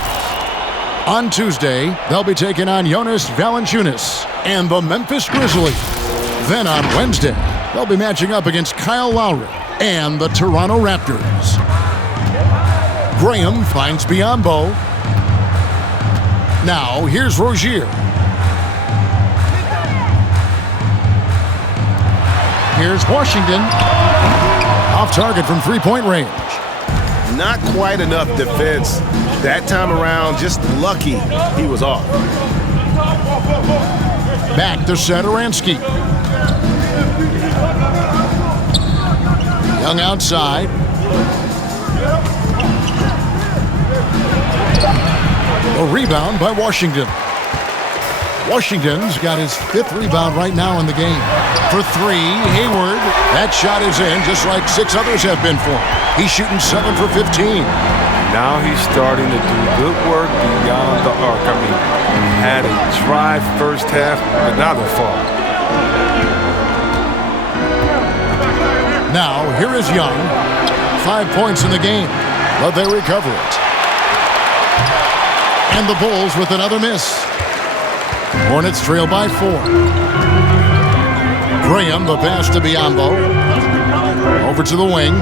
On Tuesday, they'll be taking on Jonas Valanciunas and the Memphis Grizzlies. Then on Wednesday, they'll be matching up against Kyle Lowry and the Toronto Raptors. Graham finds Biyombo. Now, here's Rozier. Here's Washington. Off target from three-point range. Not quite enough defense that time around. Just lucky he was off. Back to Satoransky. Young outside. A rebound by Washington. Washington's got his 5th rebound right now in the game. For 3, Hayward. That shot is in, just like 6 others have been for him. He's shooting 7 for 15. Now he's starting to do good work beyond the arc. I mean, he had a dry first half, but now they're falling. Now, here is Young. 5 points in the game, but they recover it. And the Bulls with another miss. Hornets trail by 4. Graham, the pass to Biyombo. Over to the wing.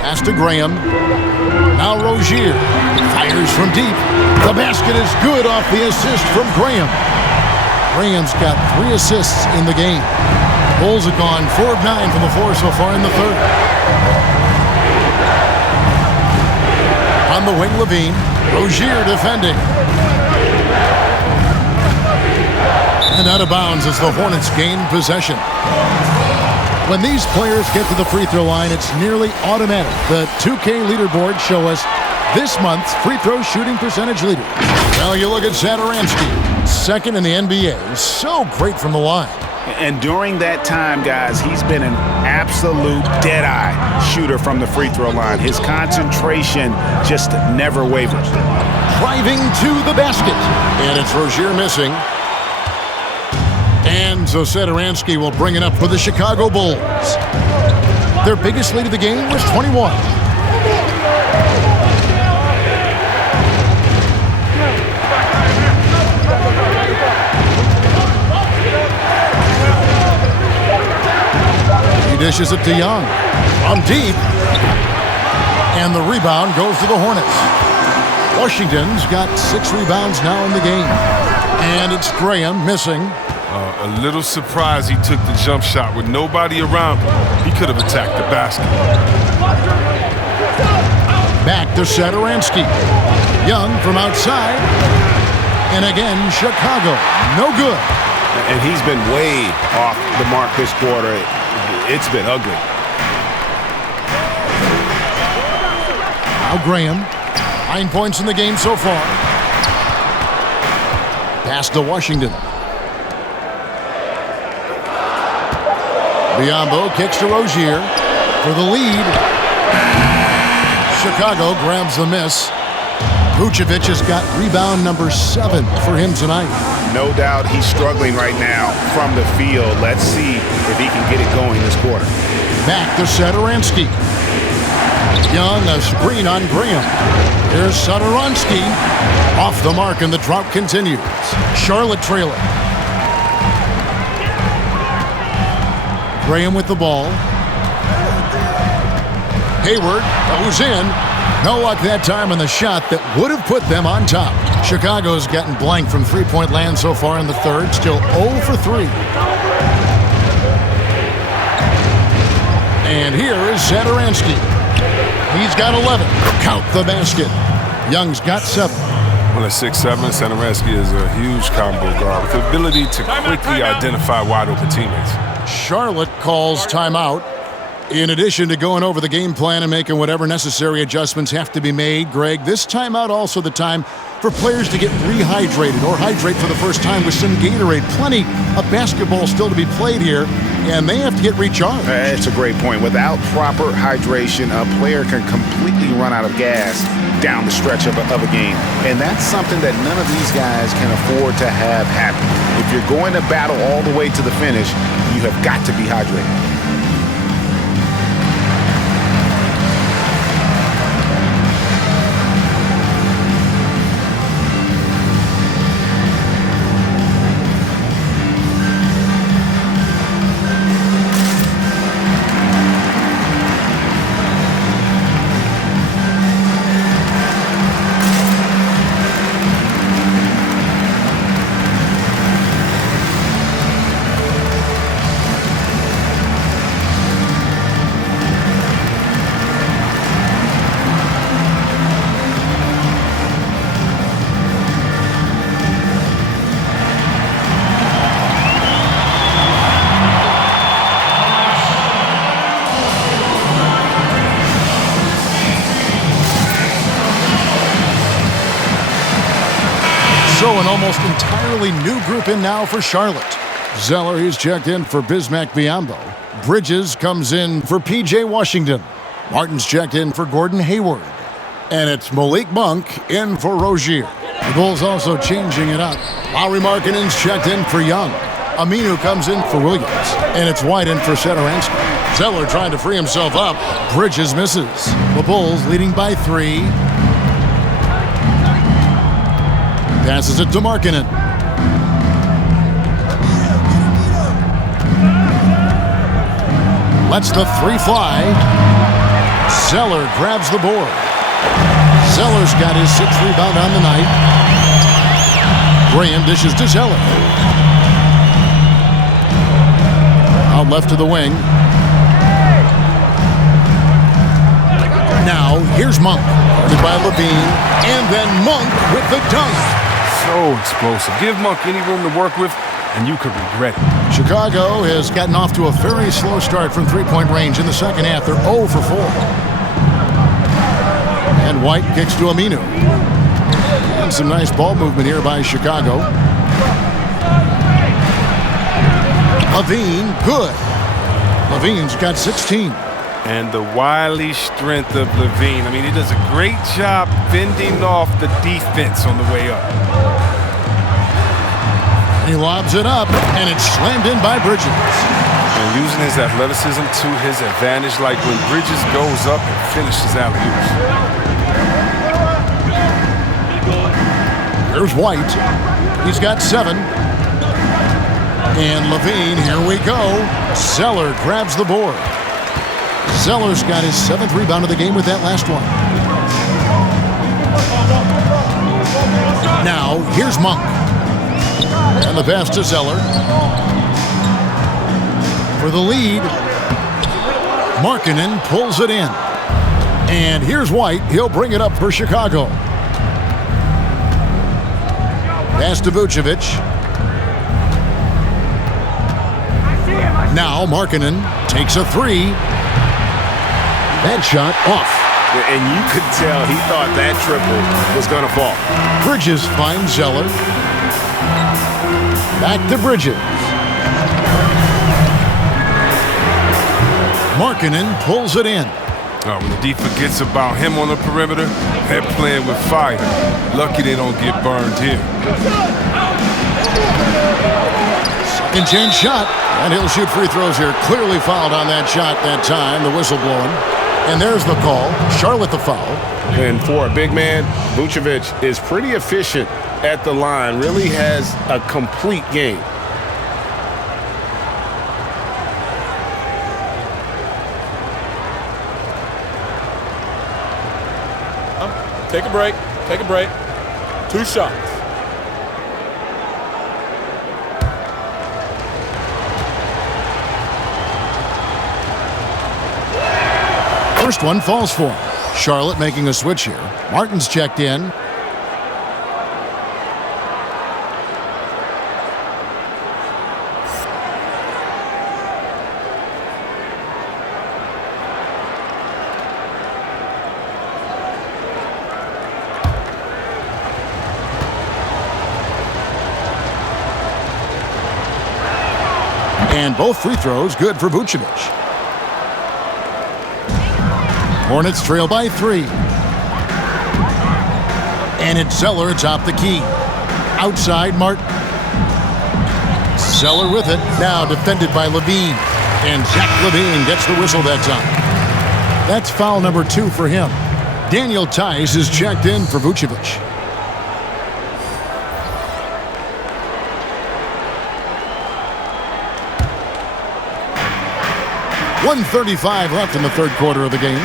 Pass to Graham. Now Rozier fires from deep. The basket is good off the assist from Graham. Graham's got 3 assists in the game. Bulls have gone 4 of 9 from the floor so far in the third. On the wing, Levine. Rozier defending. And out of bounds as the Hornets gain possession. When these players get to the free throw line, it's nearly automatic. The 2K leaderboard show us this month's free throw shooting percentage leaders. Well, you look at Satoransky, 2nd in the NBA. So great from the line. And during that time, guys, he's been an absolute dead-eye shooter from the free throw line. His concentration just never wavers. Driving to the basket. And it's Rozier missing. And so Satoransky will bring it up for the Chicago Bulls. Their biggest lead of the game was 21. He dishes it to Young. From deep. And the rebound goes to the Hornets. Washington's got 6 rebounds now in the game. And it's Graham missing. A little surprised he took the jump shot with nobody around him. He could have attacked the basket. Back to Satoransky. Young from outside. And again, Chicago. No good. And he's been way off the mark this quarter. It's been ugly. Now Graham. 9 points in the game so far. Pass to Washington. Biyombo kicks to Rozier for the lead. Chicago grabs the miss. Vucevic has got rebound number 7 for him tonight. No doubt he's struggling right now from the field. Let's see if he can get it going this quarter. Back to Satoransky. Young, a screen on Graham. Here's Satoransky. Off the mark, and the drought continues. Charlotte trailing. Graham with the ball. Hayward goes in. No luck that time on the shot that would have put them on top. Chicago's gotten blank from three-point land so far in the third. Still 0 for 3. And here is Satoransky. He's got 11. Count the basket. Young's got 7. Well, at 6'7", Satoransky is a huge combo guard with the ability to quickly identify wide-open teammates. Charlotte calls timeout. In addition to going over the game plan and making whatever necessary adjustments have to be made, Greg, this timeout also the time for players to get rehydrated or hydrate for the first time with some Gatorade. Plenty of basketball still to be played here, and they have to get recharged. That's a great point. Without proper hydration, a player can completely run out of gas down the stretch of a game. And that's something that none of these guys can afford to have happen. If you're going to battle all the way to the finish, you have got to be hydrated. An almost entirely new group in now for Charlotte. Zeller, he's checked in for Bismack Biyombo. Bridges comes in for P.J. Washington. Martin's checked in for Gordon Hayward. And it's Malik Monk in for Rozier. The Bulls also changing it up. Lauri Markkanen's checked in for Young. Aminu comes in for Williams. And it's White in for Satoransky. Zeller trying to free himself up. Bridges misses. The Bulls leading by 3. Passes it to Markkanen. Lets the 3 fly. Zeller grabs the board. Zeller's got his 6th rebound on the night. Graham dishes to Zeller. Out left to the wing. Now, here's Monk. Guarded by Levine. And then Monk with the dunk. So explosive. Give Monk any room to work with, and you could regret it. Chicago has gotten off to a very slow start from three-point range in the second half. They're 0 for 4. And White kicks to Aminu. And some nice ball movement here by Chicago. Levine, good. Levine's got 16. And the wily strength of Levine. I mean, he does a great job fending off the defense on the way up. He lobs it up, and it's slammed in by Bridges. And using his athleticism to his advantage, like when Bridges goes up and finishes alley-oops. Here's White. He's got 7. And Levine, here we go. Zeller grabs the board. Zeller's got his 7th rebound of the game with that last one. Now, here's Monk. And the pass to Zeller. For the lead, Markkanen pulls it in. And here's White. He'll bring it up for Chicago. Pass to Vucevic. Now Markkanen takes a 3. That shot off. And you could tell he thought that triple was going to fall. Bridges finds Zeller. Back to Bridges. Markkanen pulls it in. Oh, when the D forgets about him on the perimeter, they're playing with fire. Lucky they don't get burned here. Second chance shot, and he'll shoot free throws here. Clearly fouled on that shot that time, the whistle blowing. And there's the call. Charlotte the foul. And for a big man, Vucevic is pretty efficient at the line, really has a complete game. Take a break. Take a break. 2 shots. First one falls for him. Charlotte making a switch here. Martin's checked in. And both free throws good for Vucevic. Hornets trail by 3. And it's Zeller atop the key. Outside Martin. Zeller with it. Now defended by Levine. And Zach Levine gets the whistle that time. That's foul number 2 for him. Daniel Tice is checked in for Vucevic. .135 left in the third quarter of the game.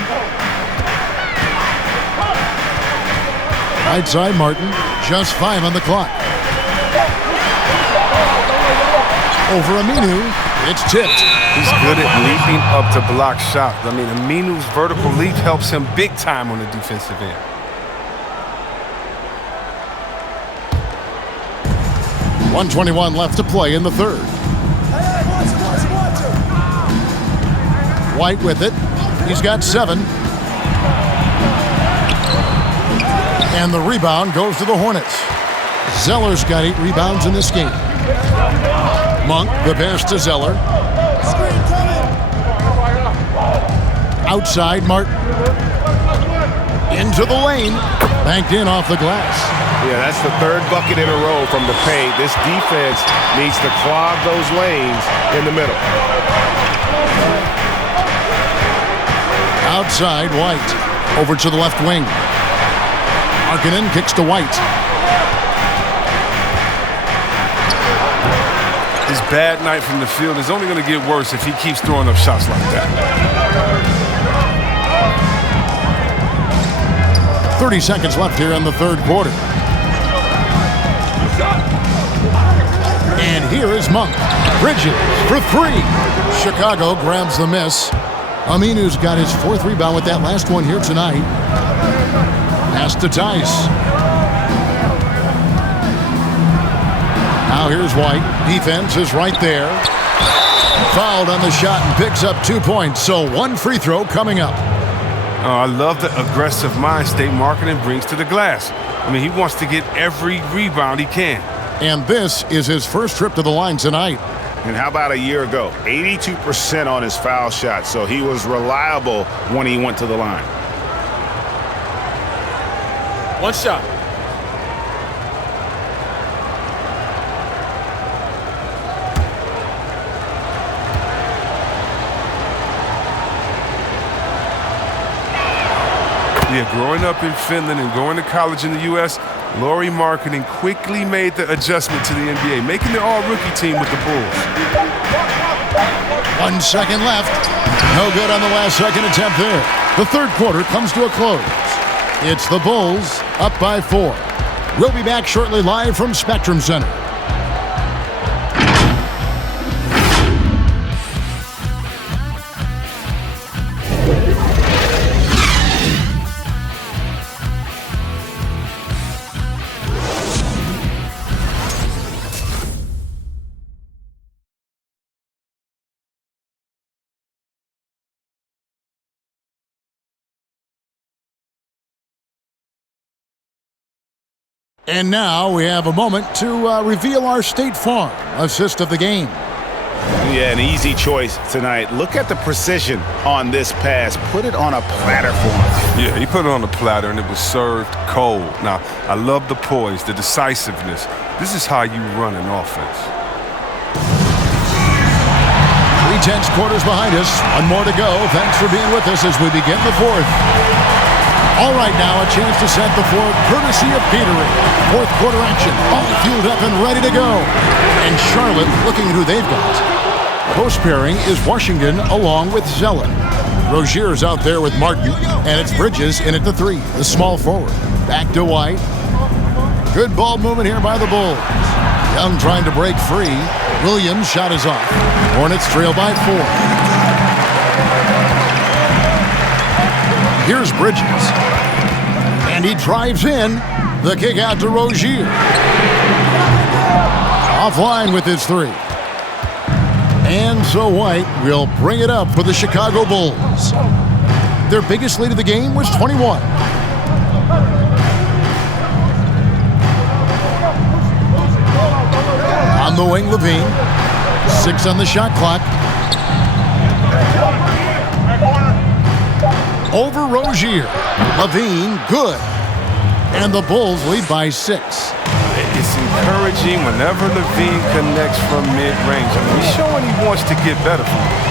Right side Martin, just 5 on the clock. Over Aminu, it's tipped. He's good at leaping up to block shots. I mean, Aminu's vertical leap helps him big time on the defensive end. .121 left to play in the third. White with it. He's got 7. And the rebound goes to the Hornets. Zeller's got 8 rebounds in this game. Monk, the pass to Zeller. Outside, Martin. Into the lane. Banked in off the glass. Yeah, that's the 3rd bucket in a row from the paint. This defense needs to clog those lanes in the middle. Outside, White. Over to the left wing. Markkanen kicks to White. His bad night from the field is only going to get worse if he keeps throwing up shots like that. 30 seconds left here in the third quarter. And here is Monk. Bridges for 3. Chicago grabs the miss. Aminu's got his 4th rebound with that last one here tonight. Pass to Tice. Now here's White. Defense is right there. Fouled on the shot and picks up 2 points. So 1 free throw coming up. Oh, I love the aggressive mind state Markkanen brings to the glass. I mean, he wants to get every rebound he can. And this is his first trip to the line tonight. And how about a year ago? 82% on his foul shot, so he was reliable when he went to the line. 1 shot. Yeah, growing up in Finland and going to college in the U.S., Lauri Markkanen quickly made the adjustment to the NBA, making the all-rookie team with the Bulls. 1 second left. No good on the last second attempt there. The third quarter comes to a close. It's the Bulls up by 4. We'll be back shortly live from Spectrum Center. And now we have a moment to reveal our State Farm assist of the game. Yeah, an easy choice tonight. Look at the precision on this pass. Put it on a platter for him. Yeah, he put it on the platter, and it was served cold. Now, I love the poise, the decisiveness. This is how you run an offense. 3 quarters behind us. One more to go. Thanks for being with us as we begin the fourth. All right, now a chance to set the floor courtesy of Gatorade. Fourth quarter action, all fueled up and ready to go. And Charlotte looking at who they've got. Post pairing is Washington along with Zeller. Rozier's out there with Martin, and it's Bridges in at the 3, the small forward. Back to White. Good ball movement here by the Bulls. Young trying to break free. Williams' shot is off. Hornets trail by 4. Here's Bridges. And he drives in. The kick out to Rozier. Offline with his 3. And so White will bring it up for the Chicago Bulls. Their biggest lead of the game was 21. On the wing, Levine. 6 on the shot clock. Over Rozier. Levine, good. And the Bulls lead by 6. It's encouraging whenever Levine connects from mid-range. I mean, he's showing he wants to get better from it.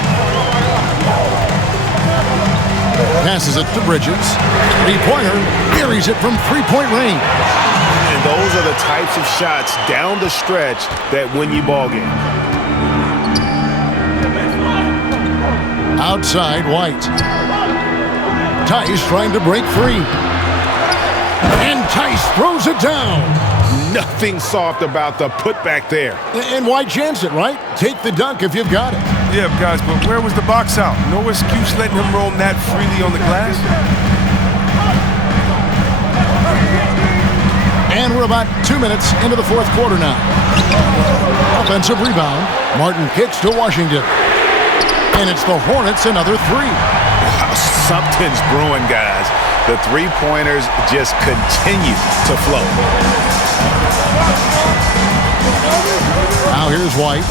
Passes it to Bridges. 3-pointer. Buries it from 3-point range. And those are the types of shots down the stretch that win you ball game. Outside, White. Tice trying to break free. And Tice throws it down. Nothing soft about the putback there. And why chance it, right? Take the dunk if you've got it. Yeah, guys, but where was the box out? No excuse letting him roam that freely on the glass. And we're about 2 minutes into the fourth quarter now. Offensive rebound. Martin kicks to Washington. And it's the Hornets another 3. Wow, something's brewing, guys. The 3-pointers just continue to flow. Now here's White.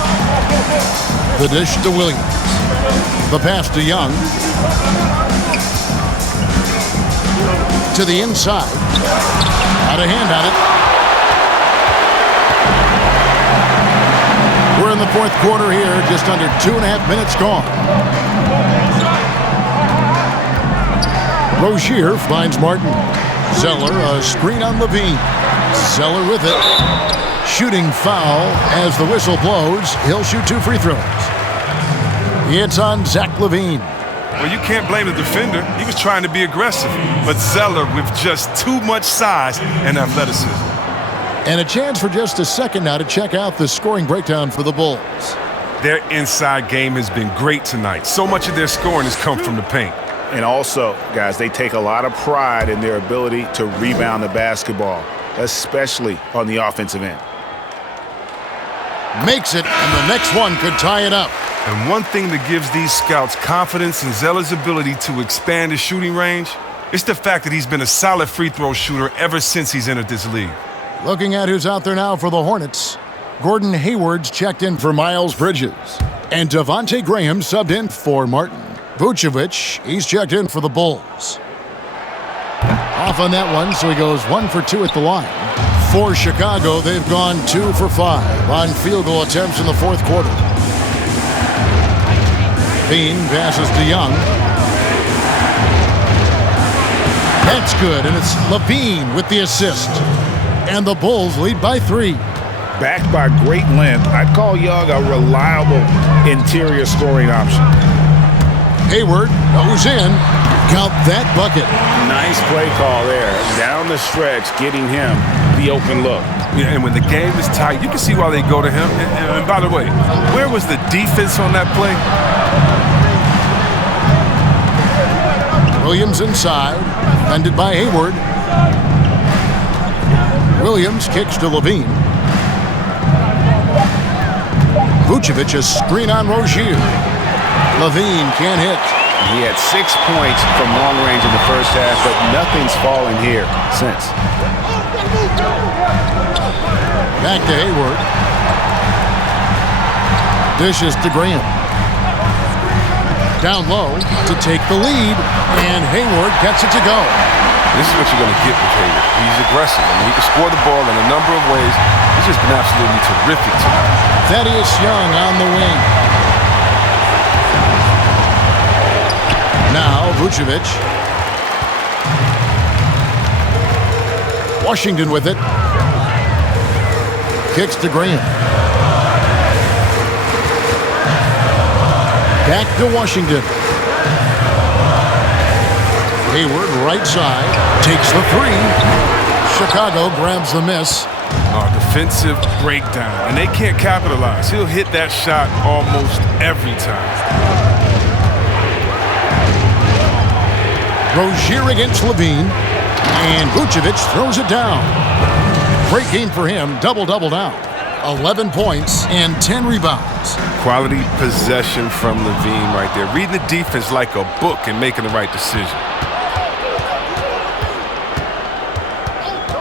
The dish to Williams. The pass to Young. To the inside. Out of hand on it. We're in the fourth quarter here. Just under 2.5 minutes gone. Rozier finds Martin. Zeller, a screen on Levine. Zeller with it. Shooting foul as the whistle blows. He'll shoot 2 free throws. It's on Zach LaVine. Well, you can't blame the defender. He was trying to be aggressive. But Zeller with just too much size and athleticism. And a chance for just a second now to check out the scoring breakdown for the Bulls. Their inside game has been great tonight. So much of their scoring has come from the paint. And also, guys, they take a lot of pride in their ability to rebound the basketball, especially on the offensive end. Makes it, and the next one could tie it up. And one thing that gives these scouts confidence in Zeller's ability to expand his shooting range, it's the fact that he's been a solid free throw shooter ever since he's entered this league. Looking at who's out there now for the Hornets. Gordon Hayward's checked in for Miles Bridges. And Devontae Graham subbed in for Martin. Vucevic, he's checked in for the Bulls. Off on that one, so he goes 1 for 2 at the line. For Chicago, they've gone 2 for 5 on field goal attempts in the fourth quarter. Bean passes to Young. That's good, and it's Levine with the assist. And the Bulls lead by 3. Backed by great length, I'd call Young a reliable interior scoring option. Hayward goes in. Count that bucket. Nice play call there. Down the stretch, getting him the open look. Yeah, and when the game is tight, you can see why they go to him. And by the way, where was the defense on that play? Williams inside. Defended by Hayward. Williams kicks to Levine. Vucevic a screen on Rozier. Levine can't hit. He had 6 points from long range in the first half, but nothing's fallen here since. Back to Hayward. Dishes to Graham. Down low to take the lead, and Hayward gets it to go. This is what you're going to get with Hayward. He's aggressive. I mean, he can score the ball in a number of ways. He's just been absolutely terrific tonight. Thaddeus Young on the wing. Now Vucevic. Washington with it. Kicks to Graham. Back to Washington. Hayward, right side, takes the three. Chicago grabs the miss. Defensive breakdown, and they can't capitalize. He'll hit that shot almost every time. Rozier against Levine, and Vucevic throws it down. Great game for him, double-double now. 11 points and 10 rebounds. Quality possession from Levine right there. Reading the defense like a book and making the right decision.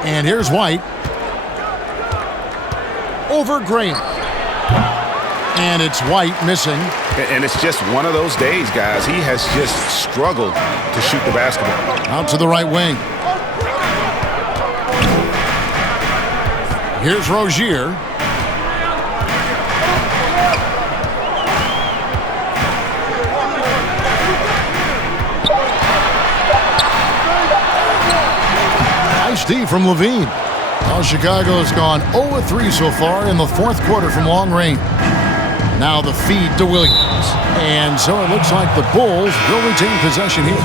And here's White. Over Graham. And it's White missing. And it's just one of those days, guys. He has just struggled to shoot the basketball. Out to the right wing. Here's Rozier. D from Levine. Now Chicago's gone 0-3 so far in the fourth quarter from long range. Now the feed to Williams. And so it looks like the Bulls will retain possession here.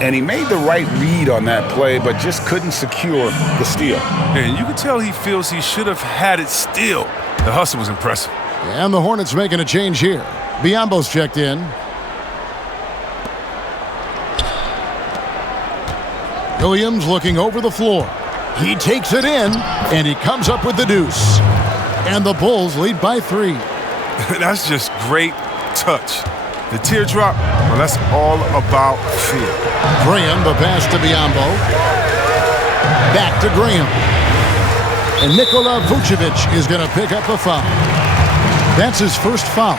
And he made the right read on that play, but just couldn't secure the steal. And you can tell he feels he should have had it still. The hustle was impressive. And the Hornets making a change here. Biombo's checked in. Williams looking over the floor. He takes it in, and he comes up with the deuce. And the Bulls lead by 3. That's just great touch. The teardrop, well, that's all about feel. Graham, the pass to Biombo. Back to Graham. And Nikola Vucevic is going to pick up a foul. That's his first foul.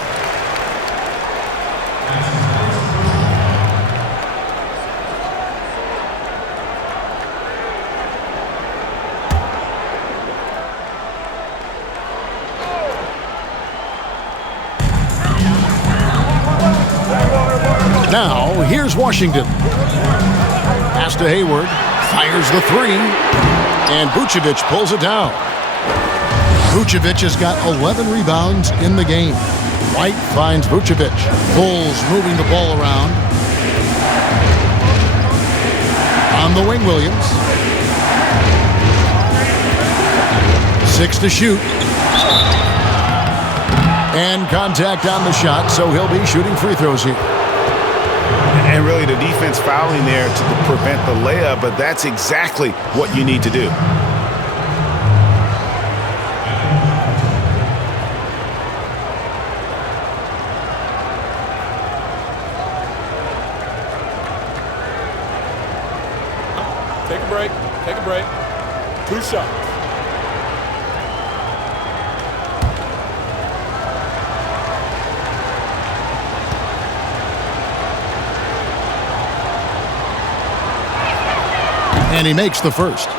Now, here's Washington. Pass to Hayward. Fires the three. And Vucevic pulls it down. Vucevic has got 11 rebounds in the game. White finds Vucevic. Bulls moving the ball around. On the wing, Williams. 6 to shoot. And contact on the shot, so he'll be shooting free throws here. And really the defense fouling there to prevent the layup, but that's exactly what you need to do. Take a break. Take a break. 2 shots. And he makes the first.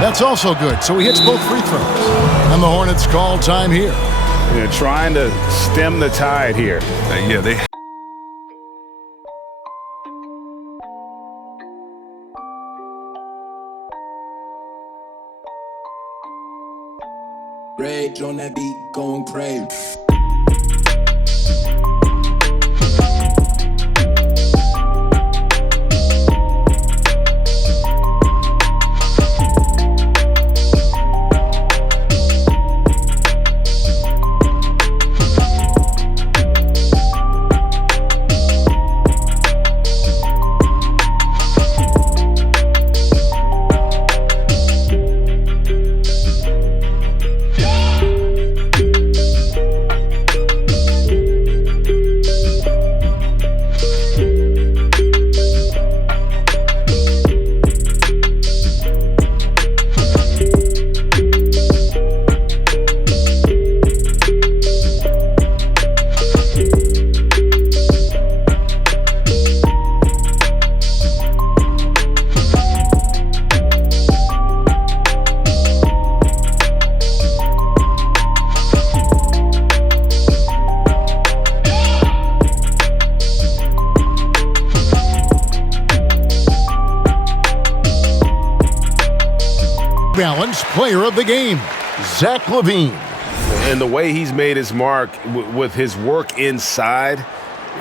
That's also good, so he hits both free throws. And the Hornets call time here. They're trying to stem the tide here. Yeah, they. Rage on that beat, going crazy. Balance player of the game, Zach LaVine. And the way he's made his mark with his work inside,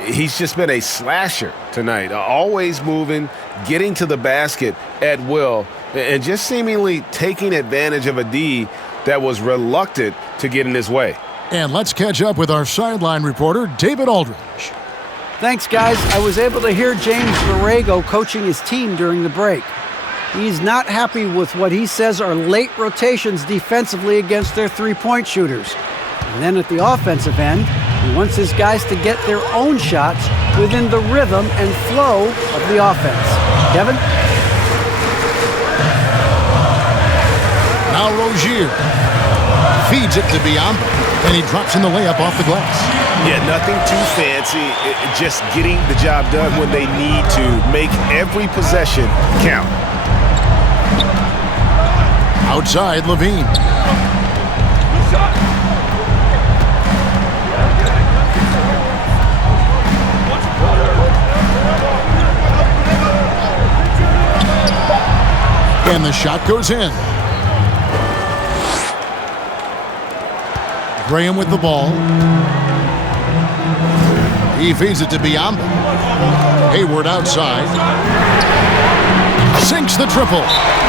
he's just been a slasher tonight. Always moving, getting to the basket at will, and just seemingly taking advantage of a D that was reluctant to get in his way. And let's catch up with our sideline reporter, David Aldridge. Thanks, guys. I was able to hear James Borrego coaching his team during the break. He's not happy with what he says are late rotations defensively against their three-point shooters. And then at the offensive end, he wants his guys to get their own shots within the rhythm and flow of the offense. Kevin? Now Rozier feeds it to Biombo, and he drops in the layup off the glass. Yeah, nothing too fancy, just getting the job done when they need to. Make every possession count. Outside, LaVine. And the shot goes in. Graham with the ball. He feeds it to Biombo. Hayward outside. Sinks the triple.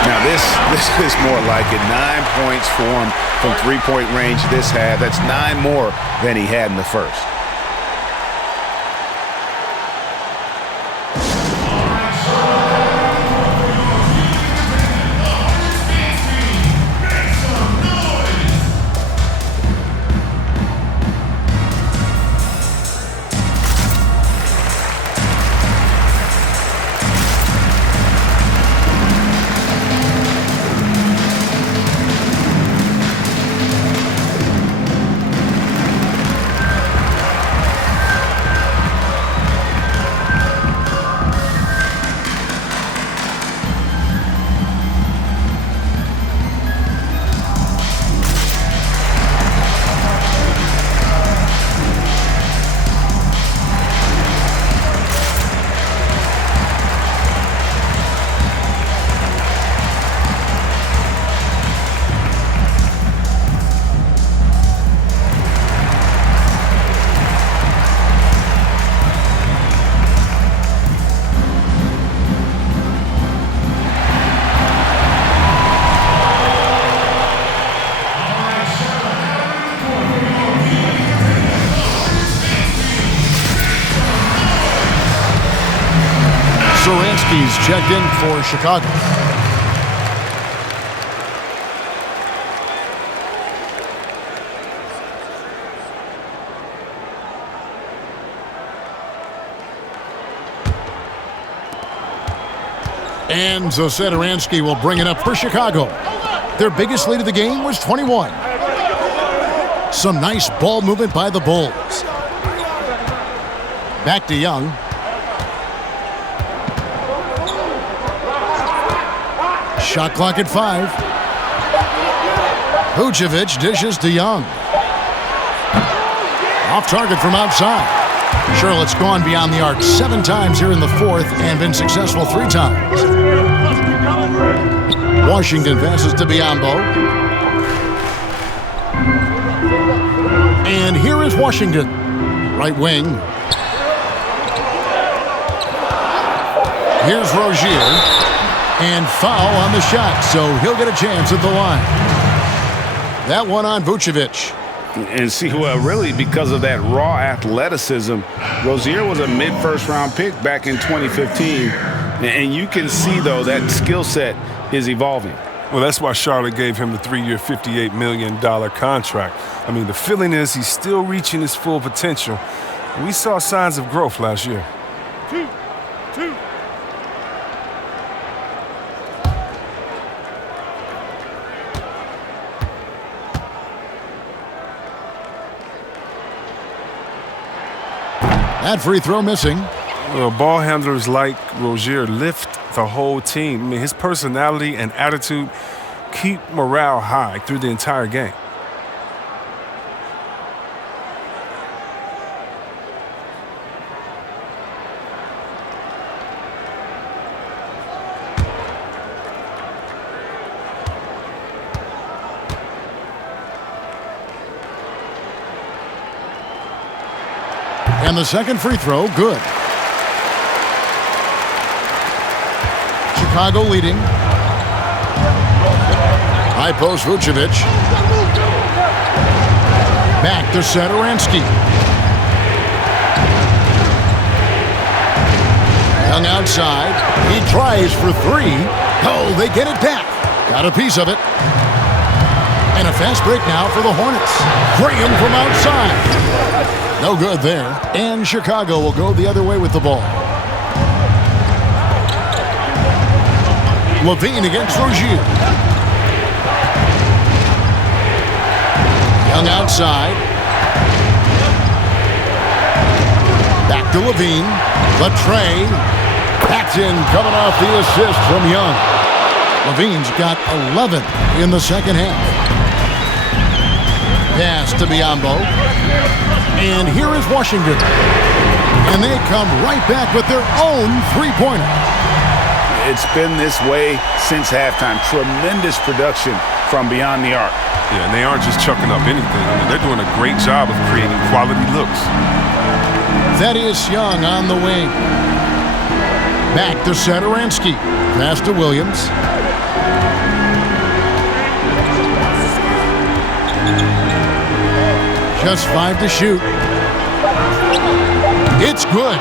Now this is more like it. 9 points for him from three-point range this half. That's 9 more than he had in the first. He's checked in for Chicago. And Zosetoransky will bring it up for Chicago. Their biggest lead of the game was 21. Some nice ball movement by the Bulls. Back to Young. Shot clock at 5. Vucevic dishes to Young. Off target from outside. Charlotte's gone beyond the arc 7 times here in the fourth and been successful 3 times. Washington passes to Biombo. And here is Washington. Right wing. Here's Rozier. And foul on the shot, so he'll get a chance at the line. That one on Vucevic. And see, well, really, because of that raw athleticism, Rozier was a mid-first round pick back in 2015. And you can see, though, that skill set is evolving. Well, that's why Charlotte gave him the 3-year, $58 million contract. I mean, the feeling is he's still reaching his full potential. We saw signs of growth last year. 2. That free throw missing. Well, ball handlers like Rozier lift the whole team. I mean, his personality and attitude keep morale high through the entire game. And the second free throw, good. Chicago leading. High post Vucevic. Back to Satoransky. Young outside. He tries for three. Oh, they get it back. Got a piece of it. And a fast break now for the Hornets. Graham from outside. No good there. And Chicago will go the other way with the ball. Levine against Rozier. Young outside. Back to Levine. The tray. Paxton coming off the assist from Young. Levine's got 11 in the second half. Pass to Biyombo. And here is Washington. And they come right back with their own three-pointer. It's been this way since halftime. Tremendous production from beyond the arc. Yeah, and they aren't just chucking up anything. I mean, they're doing a great job of creating quality looks. Thaddeus Young on the wing. Back to Satoransky. Pass to Williams. Just 5 to shoot. It's good.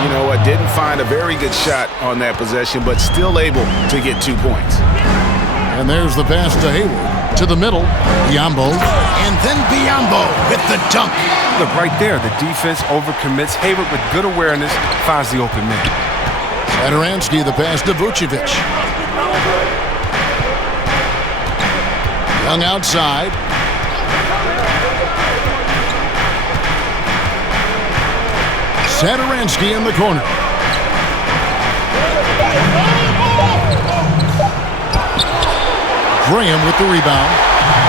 You know what? Didn't find a very good shot on that possession, but still able to get 2 points. And there's the pass to Hayward. To the middle. Biyombo. And then Biyombo with the dunk. Look, right there, the defense overcommits. Hayward with good awareness finds the open man. Satoransky, the pass to Vucevic. Young outside. Satoransky in the corner. Graham with the rebound.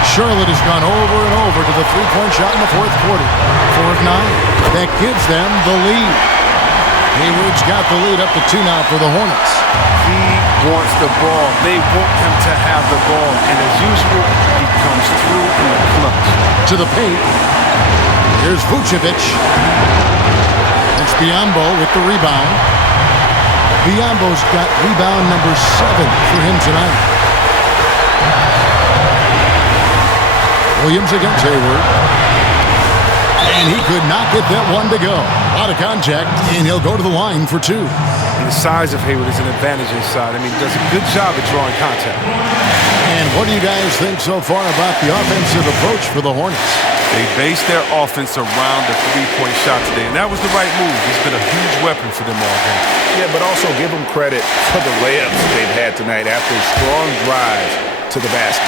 Charlotte has gone over and over to the three-point shot in the fourth quarter. 4 of 9. That gives them the lead. Hayward's got the lead up to 2 now for the Hornets. He wants the ball. They want him to have the ball. And as usual, he comes through in the clutch. To the paint. Here's Vucevic. It's Biyombo with the rebound. Biyombo's got rebound number 7 for him tonight. Williams against Hayward. And he could not get that one to go. Out of contact, and he'll go to the line for 2. And the size of Hayward is an advantage inside. I mean, he does a good job at drawing contact. And what do you guys think so far about the offensive approach for the Hornets? They based their offense around the three-point shot today, and that was the right move. He's been a huge weapon for them all game. Yeah, but also give them credit for the layups they've had tonight after strong drives to the basket.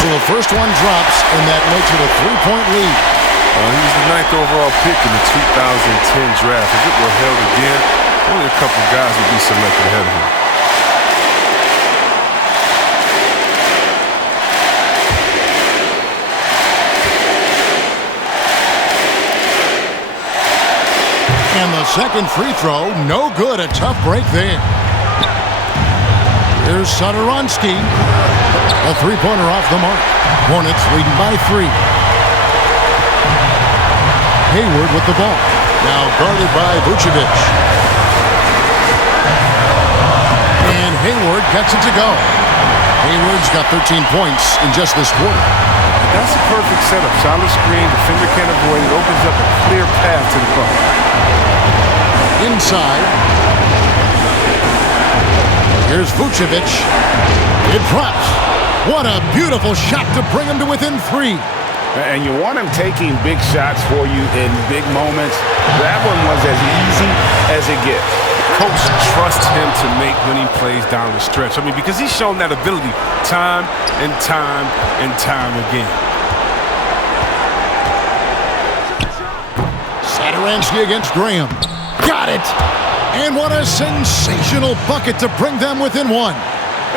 So the first one drops, and that makes it a 3-point lead. He was the 9th overall pick in the 2010 draft. If it were held again, only a couple guys would be selected ahead of him. And the second free throw, no good. A tough break there. Here's Satoransky. A three-pointer off the mark. Hornets leading by 3. Hayward with the ball. Now guarded by Vucevic. And Hayward gets it to go. Hayward's got 13 points in just this quarter. That's a perfect setup. Solid screen, defender can't avoid it. Opens up a clear path to the bucket. Inside. Here's Vucevic. It drops. What a beautiful shot to bring him to within 3. And you want him taking big shots for you in big moments. That one was as easy as it gets. Coach trusts him to make winning plays down the stretch. I mean, because he's shown that ability time and time and time again. Satoransky against Graham. Got it! And what a sensational bucket to bring them within 1.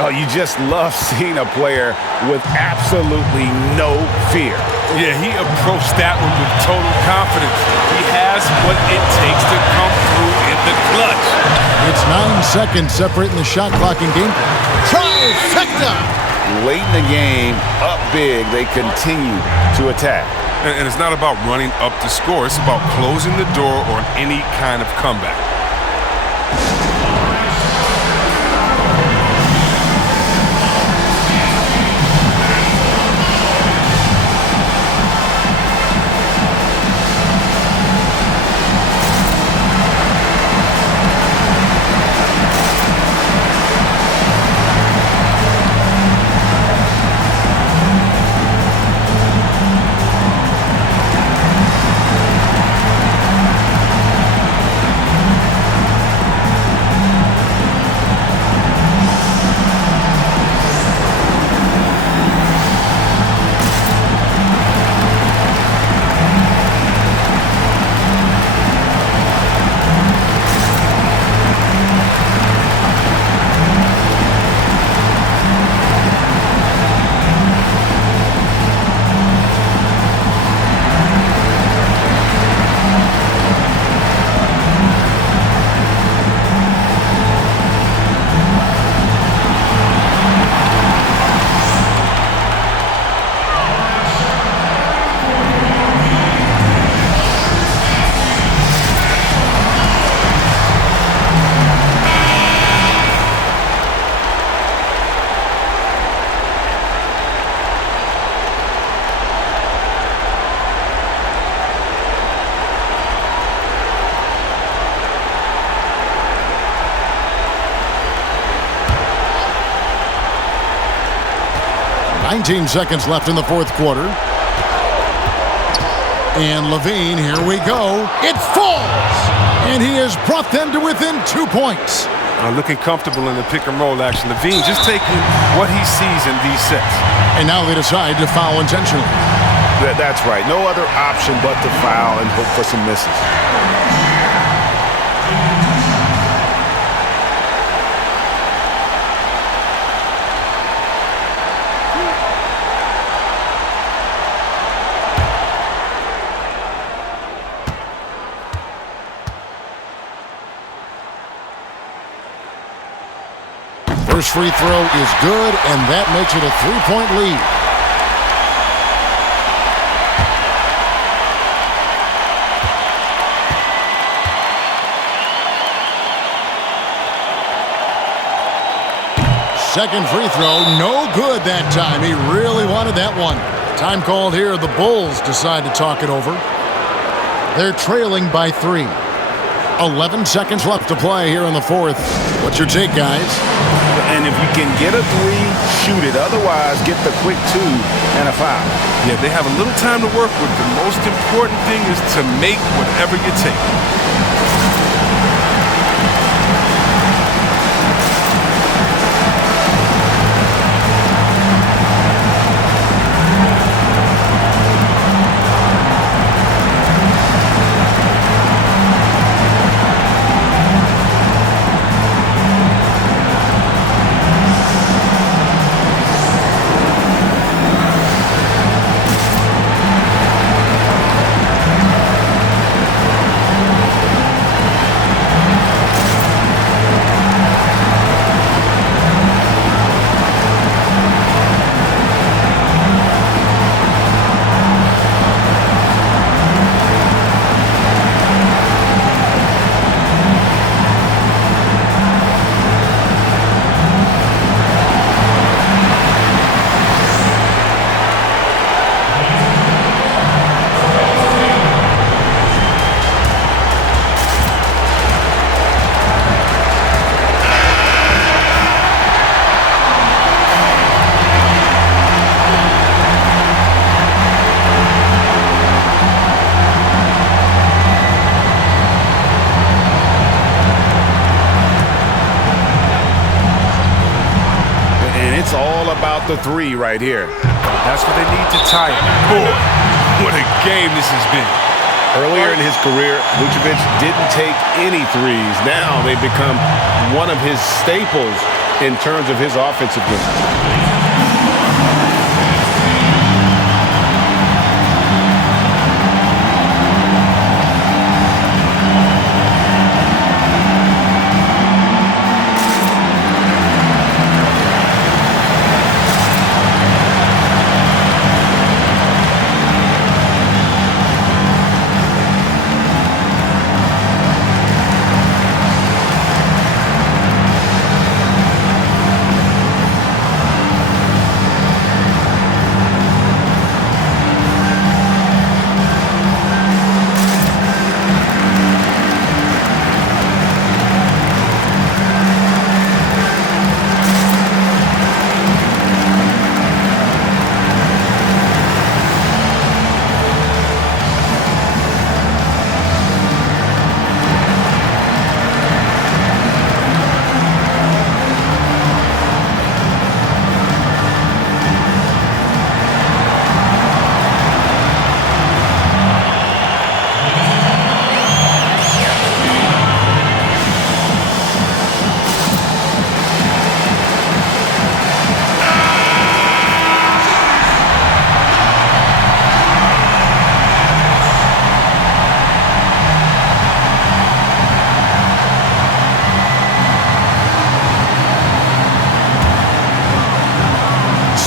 Oh, you just love seeing a player with absolutely no fear. Yeah, he approached that one with total confidence. He has what it takes to come through in the clutch. It's 9 seconds separating the shot clock and game. Trifecta! late in the game, up big, they continue to attack. And it's not about running up the score. It's about closing the door on any kind of comeback. Seconds left in the fourth quarter. And Levine, here we go. It falls! And he has brought them to within 2 points. Looking comfortable in the pick and roll action. Levine just taking what he sees in these sets. And now they decide to foul intentionally. That's right. No other option but to foul and hope for some misses. First free throw is good, and that makes it a 3-point lead. Second free throw, no good that time. He really wanted that one. Time called here. The Bulls decide to talk it over. They're trailing by 3. 11 seconds left to play here in the fourth. What's your take, guys? And if you can get a 3, shoot it. Otherwise, get the quick 2 and a foul. Yeah, they have a little time to work with. The most important thing is to make whatever you take. About the 3 right here. That's what they need to tie it. Boy, what a game this has been. Earlier in his career, Vucevic didn't take any 3s. Now they've become one of his staples in terms of his offensive game.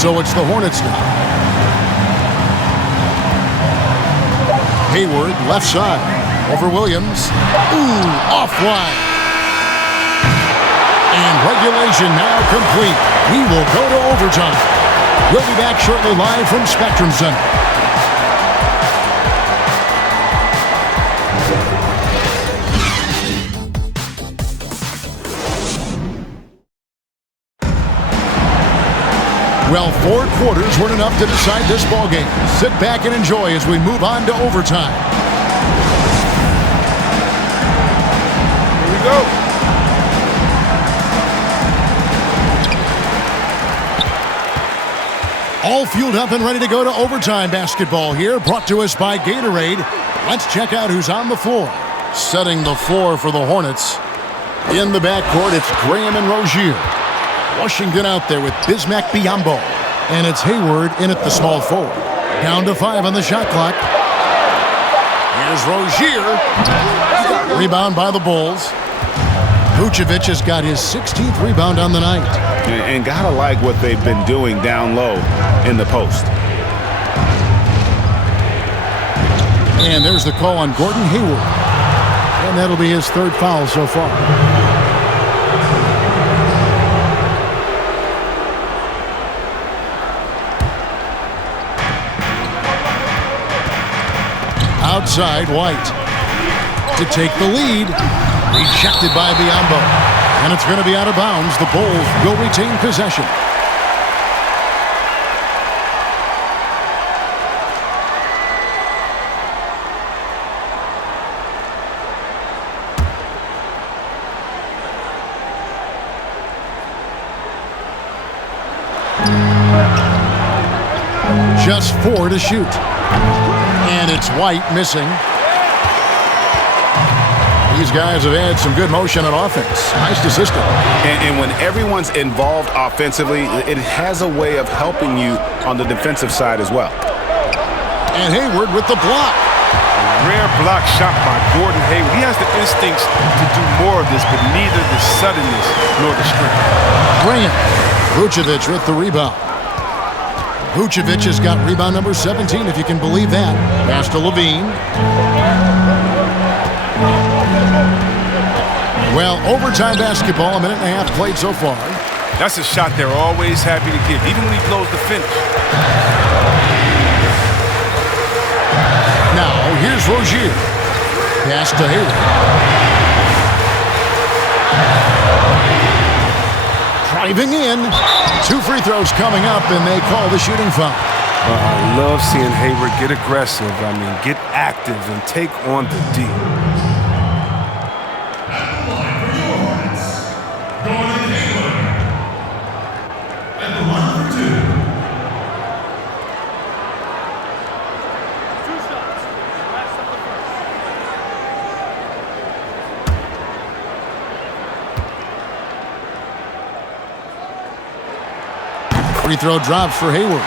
So it's the Hornets now. Hayward, left side. Over Williams. Ooh, offline. And regulation now complete. We will go to overtime. We'll be back shortly live from Spectrum Center. Well, 4 quarters weren't enough to decide this ballgame. Sit back and enjoy as we move on to overtime. Here we go. All fueled up and ready to go to overtime basketball here, brought to us by Gatorade. Let's check out who's on the floor. Setting the floor for the Hornets. In the backcourt, it's Graham and Rozier. Washington out there with Bismack Biyombo. And it's Hayward in at the small forward. Down to 5 on the shot clock. Here's Rozier. Rebound by the Bulls. Vucevic has got his 16th rebound on the night. And gotta like what they've been doing down low in the post. And there's the call on Gordon Hayward. And that'll be his 3rd foul so far. Outside, White to take the lead. Rejected by Biyombo. And it's going to be out of bounds. The Bulls will retain possession. Just 4 to shoot. And it's White missing. These guys have had some good motion on offense. Nice to system. And when everyone's involved offensively, it has a way of helping you on the defensive side as well. And Hayward with the block. Rare block shot by Gordon Hayward. He has the instincts to do more of this, but neither the suddenness nor the strength. Graham. Vucevic with the rebound. Vucevic has got rebound number 17, if you can believe that. Pass to Levine. Well, overtime basketball, a minute and a half played so far. That's a shot they're always happy to give, even when he blows the finish. Now, here's Rozier. Pass to Hayward. Driving in. 2 free throws coming up, and they call the shooting foul. I love seeing Hayward get aggressive. Get active and take on the D. Free throw drops for Hayward.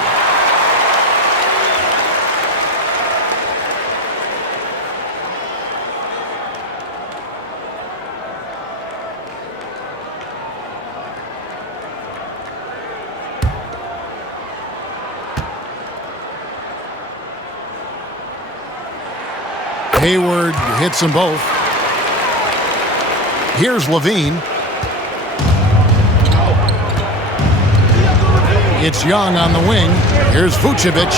Hayward hits them both. Here's Levine. It's Young on the wing. Here's Vucevic.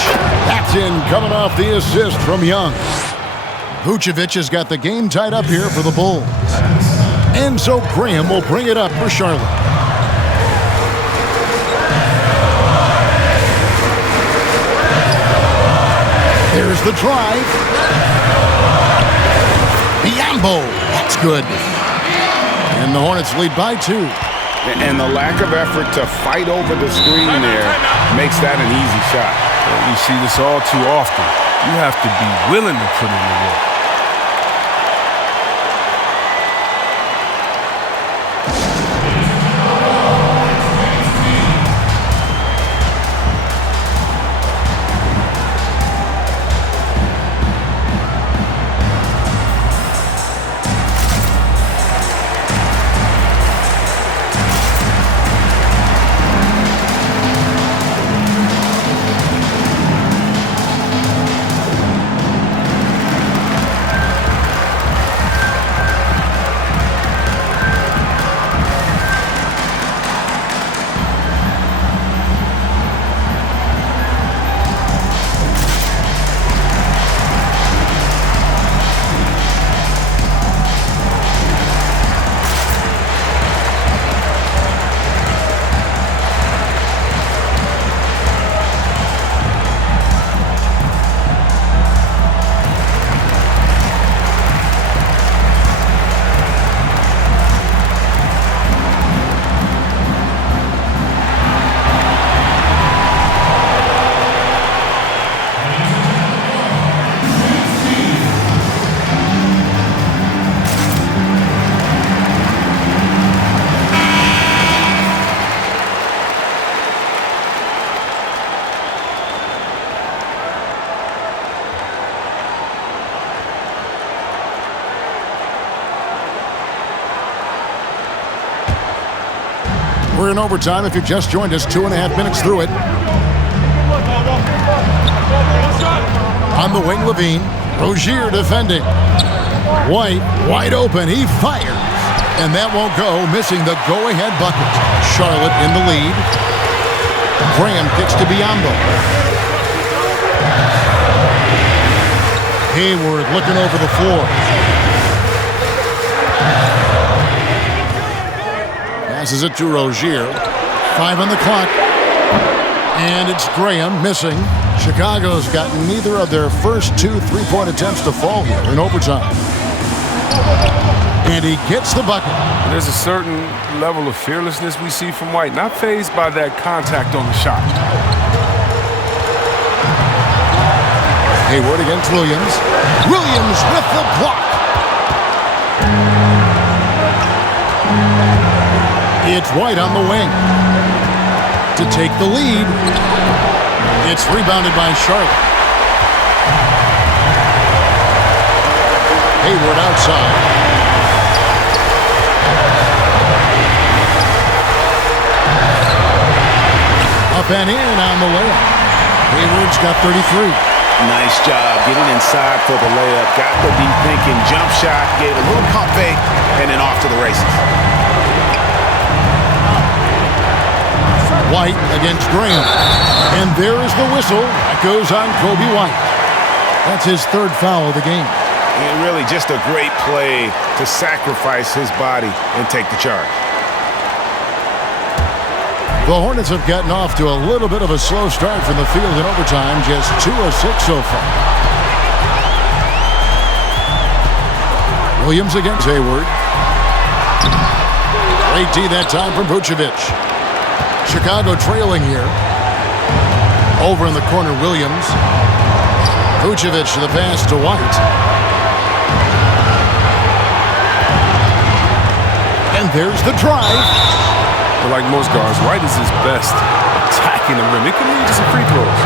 That's in, coming off the assist from Young. Vucevic has got the game tied up here for the Bulls. And so Graham will bring it up for Charlotte. There's the drive. Biyombo. That's good. And the Hornets lead by 2. And the lack of effort to fight over the screen there makes that an easy shot. You see this all too often. You have to be willing to put in the work. We're in overtime. If you just joined us, 2.5 minutes through it. On the wing, Levine. Rozier defending. White, wide open. He fires. And that won't go, missing the go-ahead bucket. Charlotte in the lead. Graham gets to Biyombo. Hayward looking over the floor. Passes it to Rozier. 5 on the clock. And it's Graham missing. Chicago's gotten neither of their first 2 3-point attempts to fall here in overtime. And he gets the bucket. There's a certain level of fearlessness we see from White, not fazed by that contact on the shot. Hayward against Williams. Williams with the block. It's White on the wing to take the lead. It's rebounded by Charlotte. Hayward outside. Up and in on the layup. Hayward's got 33. Nice job getting inside for the layup. Got the deep thinking jump shot, gave a little pump fake, and then off to the races. White against Graham. And there is the whistle. That goes on Kobe White. That's his 3rd foul of the game. And really just a great play to sacrifice his body and take the charge. The Hornets have gotten off to a little bit of a slow start from the field in overtime. Just 2 of 6 so far. Williams against Hayward. Great D that time from Vucevic. Chicago trailing here. Over in the corner, Williams. Vucevic to the pass to White. And there's the drive. But like most guards, White is his best attacking the rim. It can lead to some free throws.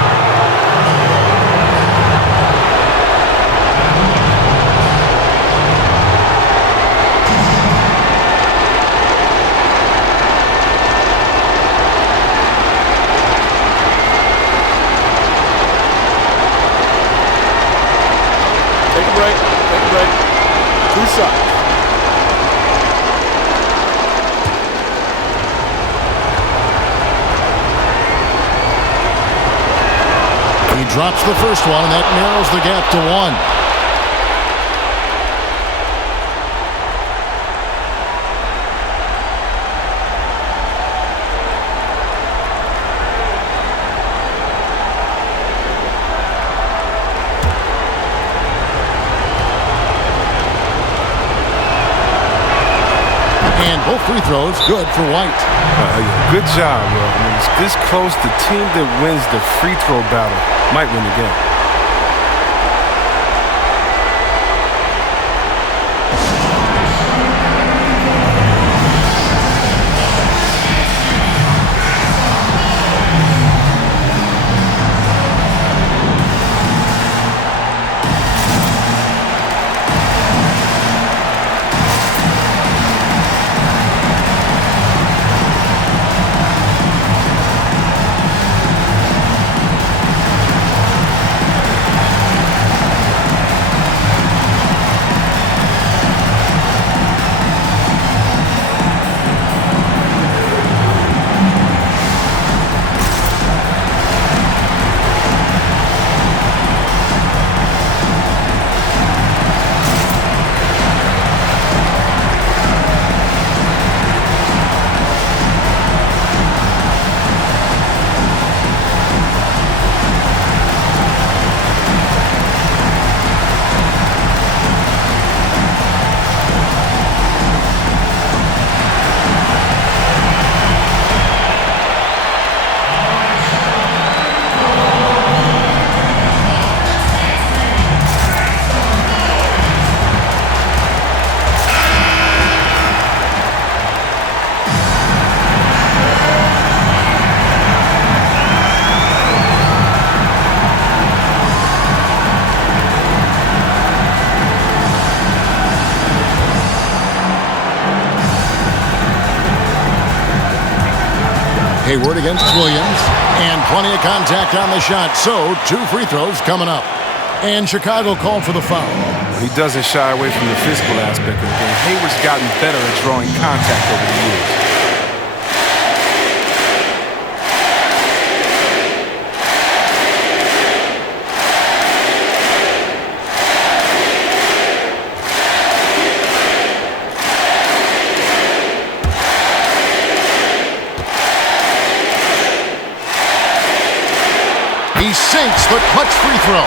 Take a break. Take a break. 2 shots. He drops the first one, and that narrows the gap to 1. And both free throws good for White. Good job, bro. When it's this close, the team that wins the free throw battle might win the game. Hayward against Williams, and plenty of contact on the shot. So 2 free throws coming up. And Chicago called for the foul. He doesn't shy away from the physical aspect of the game. Hayward's gotten better at drawing contact over the years. He sinks the clutch free throw.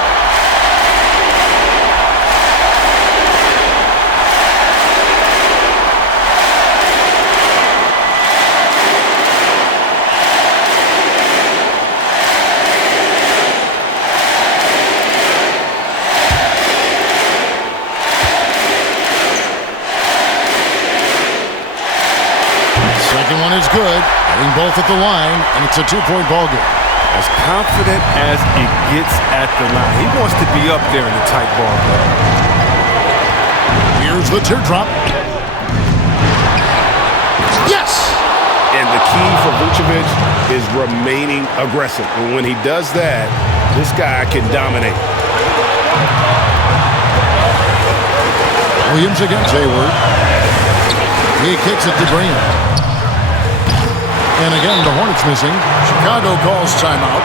Second one is good. Hitting both at the line, and it's a 2-point ball game. As confident as it gets at the line. He wants to be up there in the tight ball game. Here's the teardrop. Yes! And the key for Vucevic is remaining aggressive. And when he does that, this guy can dominate. Williams against Hayward. He kicks it to Green. And again, the Hornets missing. Chicago calls timeout.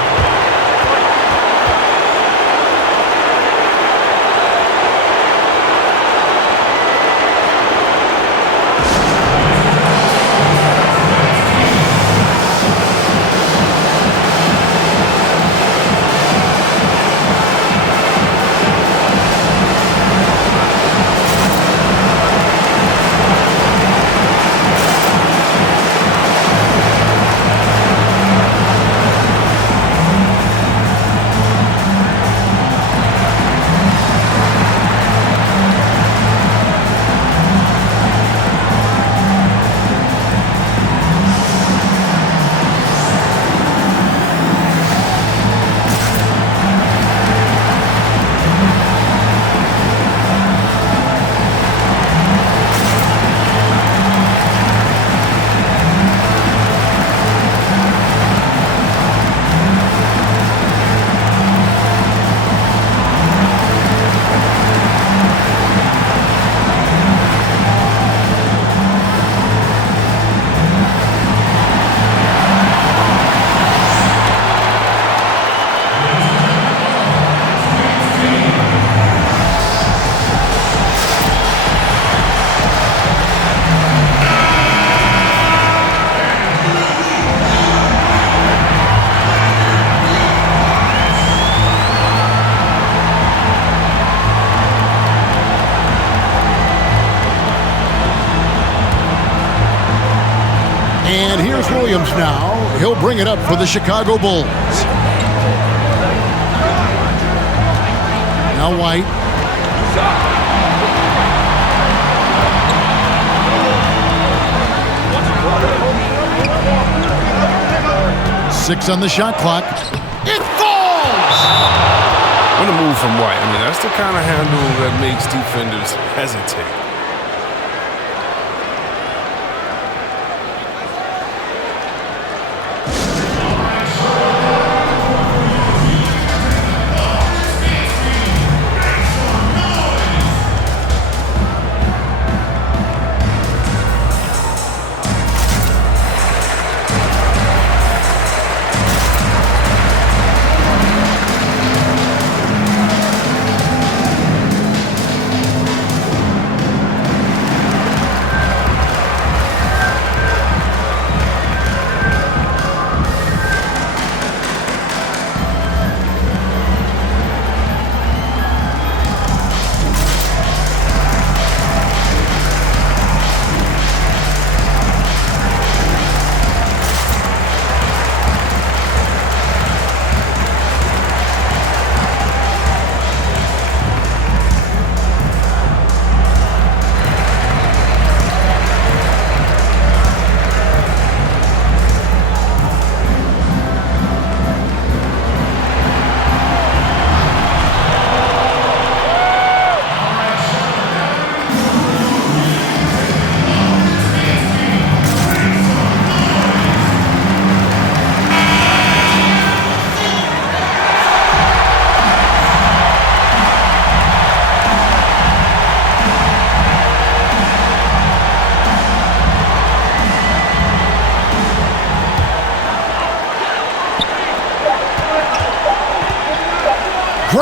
And here's Williams now. He'll bring it up for the Chicago Bulls. Now White. Six on the shot clock. It falls! What a move from White. I mean, that's the kind of handle that makes defenders hesitate.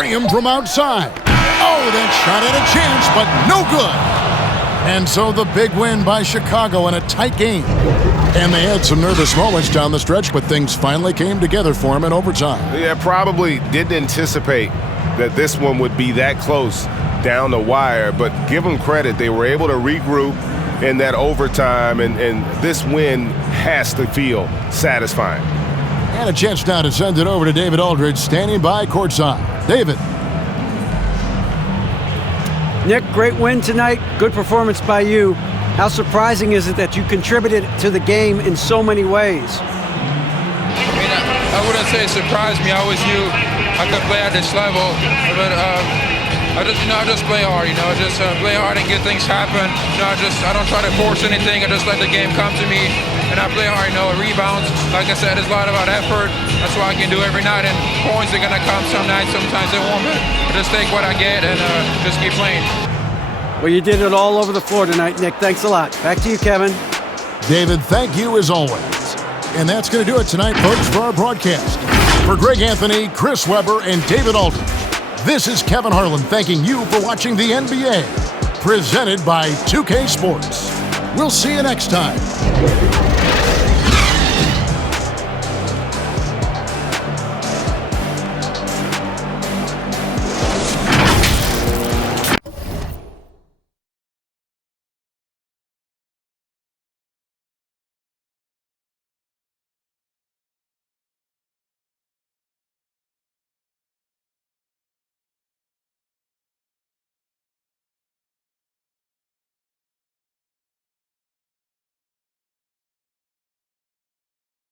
Graham from outside. Oh, that shot had a chance, but no good. And so the big win by Chicago in a tight game. And they had some nervous moments down the stretch, but things finally came together for them in overtime. Yeah, probably didn't anticipate that this one would be that close down the wire, but give them credit. They were able to regroup in that overtime, and this win has to feel satisfying. And a chance now to send it over to David Aldridge, standing by courtside. David. Nick, great win tonight. Good performance by you. How surprising is it that you contributed to the game in so many ways? I mean, I wouldn't say it surprised me. I always knew I could play at this level, but I just play hard. Just play hard and get things happen. I don't try to force anything. I just let the game come to me, and I play hard. Rebounds. Like I said, it's a lot about effort. That's what I can do every night. And points are gonna come some nights. Sometimes they won't. But I just take what I get and just keep playing. Well, you did it all over the floor tonight, Nick. Thanks a lot. Back to you, Kevin. David, thank you as always. And that's going to do it tonight, folks, for our broadcast. For Greg Anthony, Chris Webber, and David Aldridge, this is Kevin Harlan thanking you for watching the NBA, presented by 2K Sports. We'll see you next time.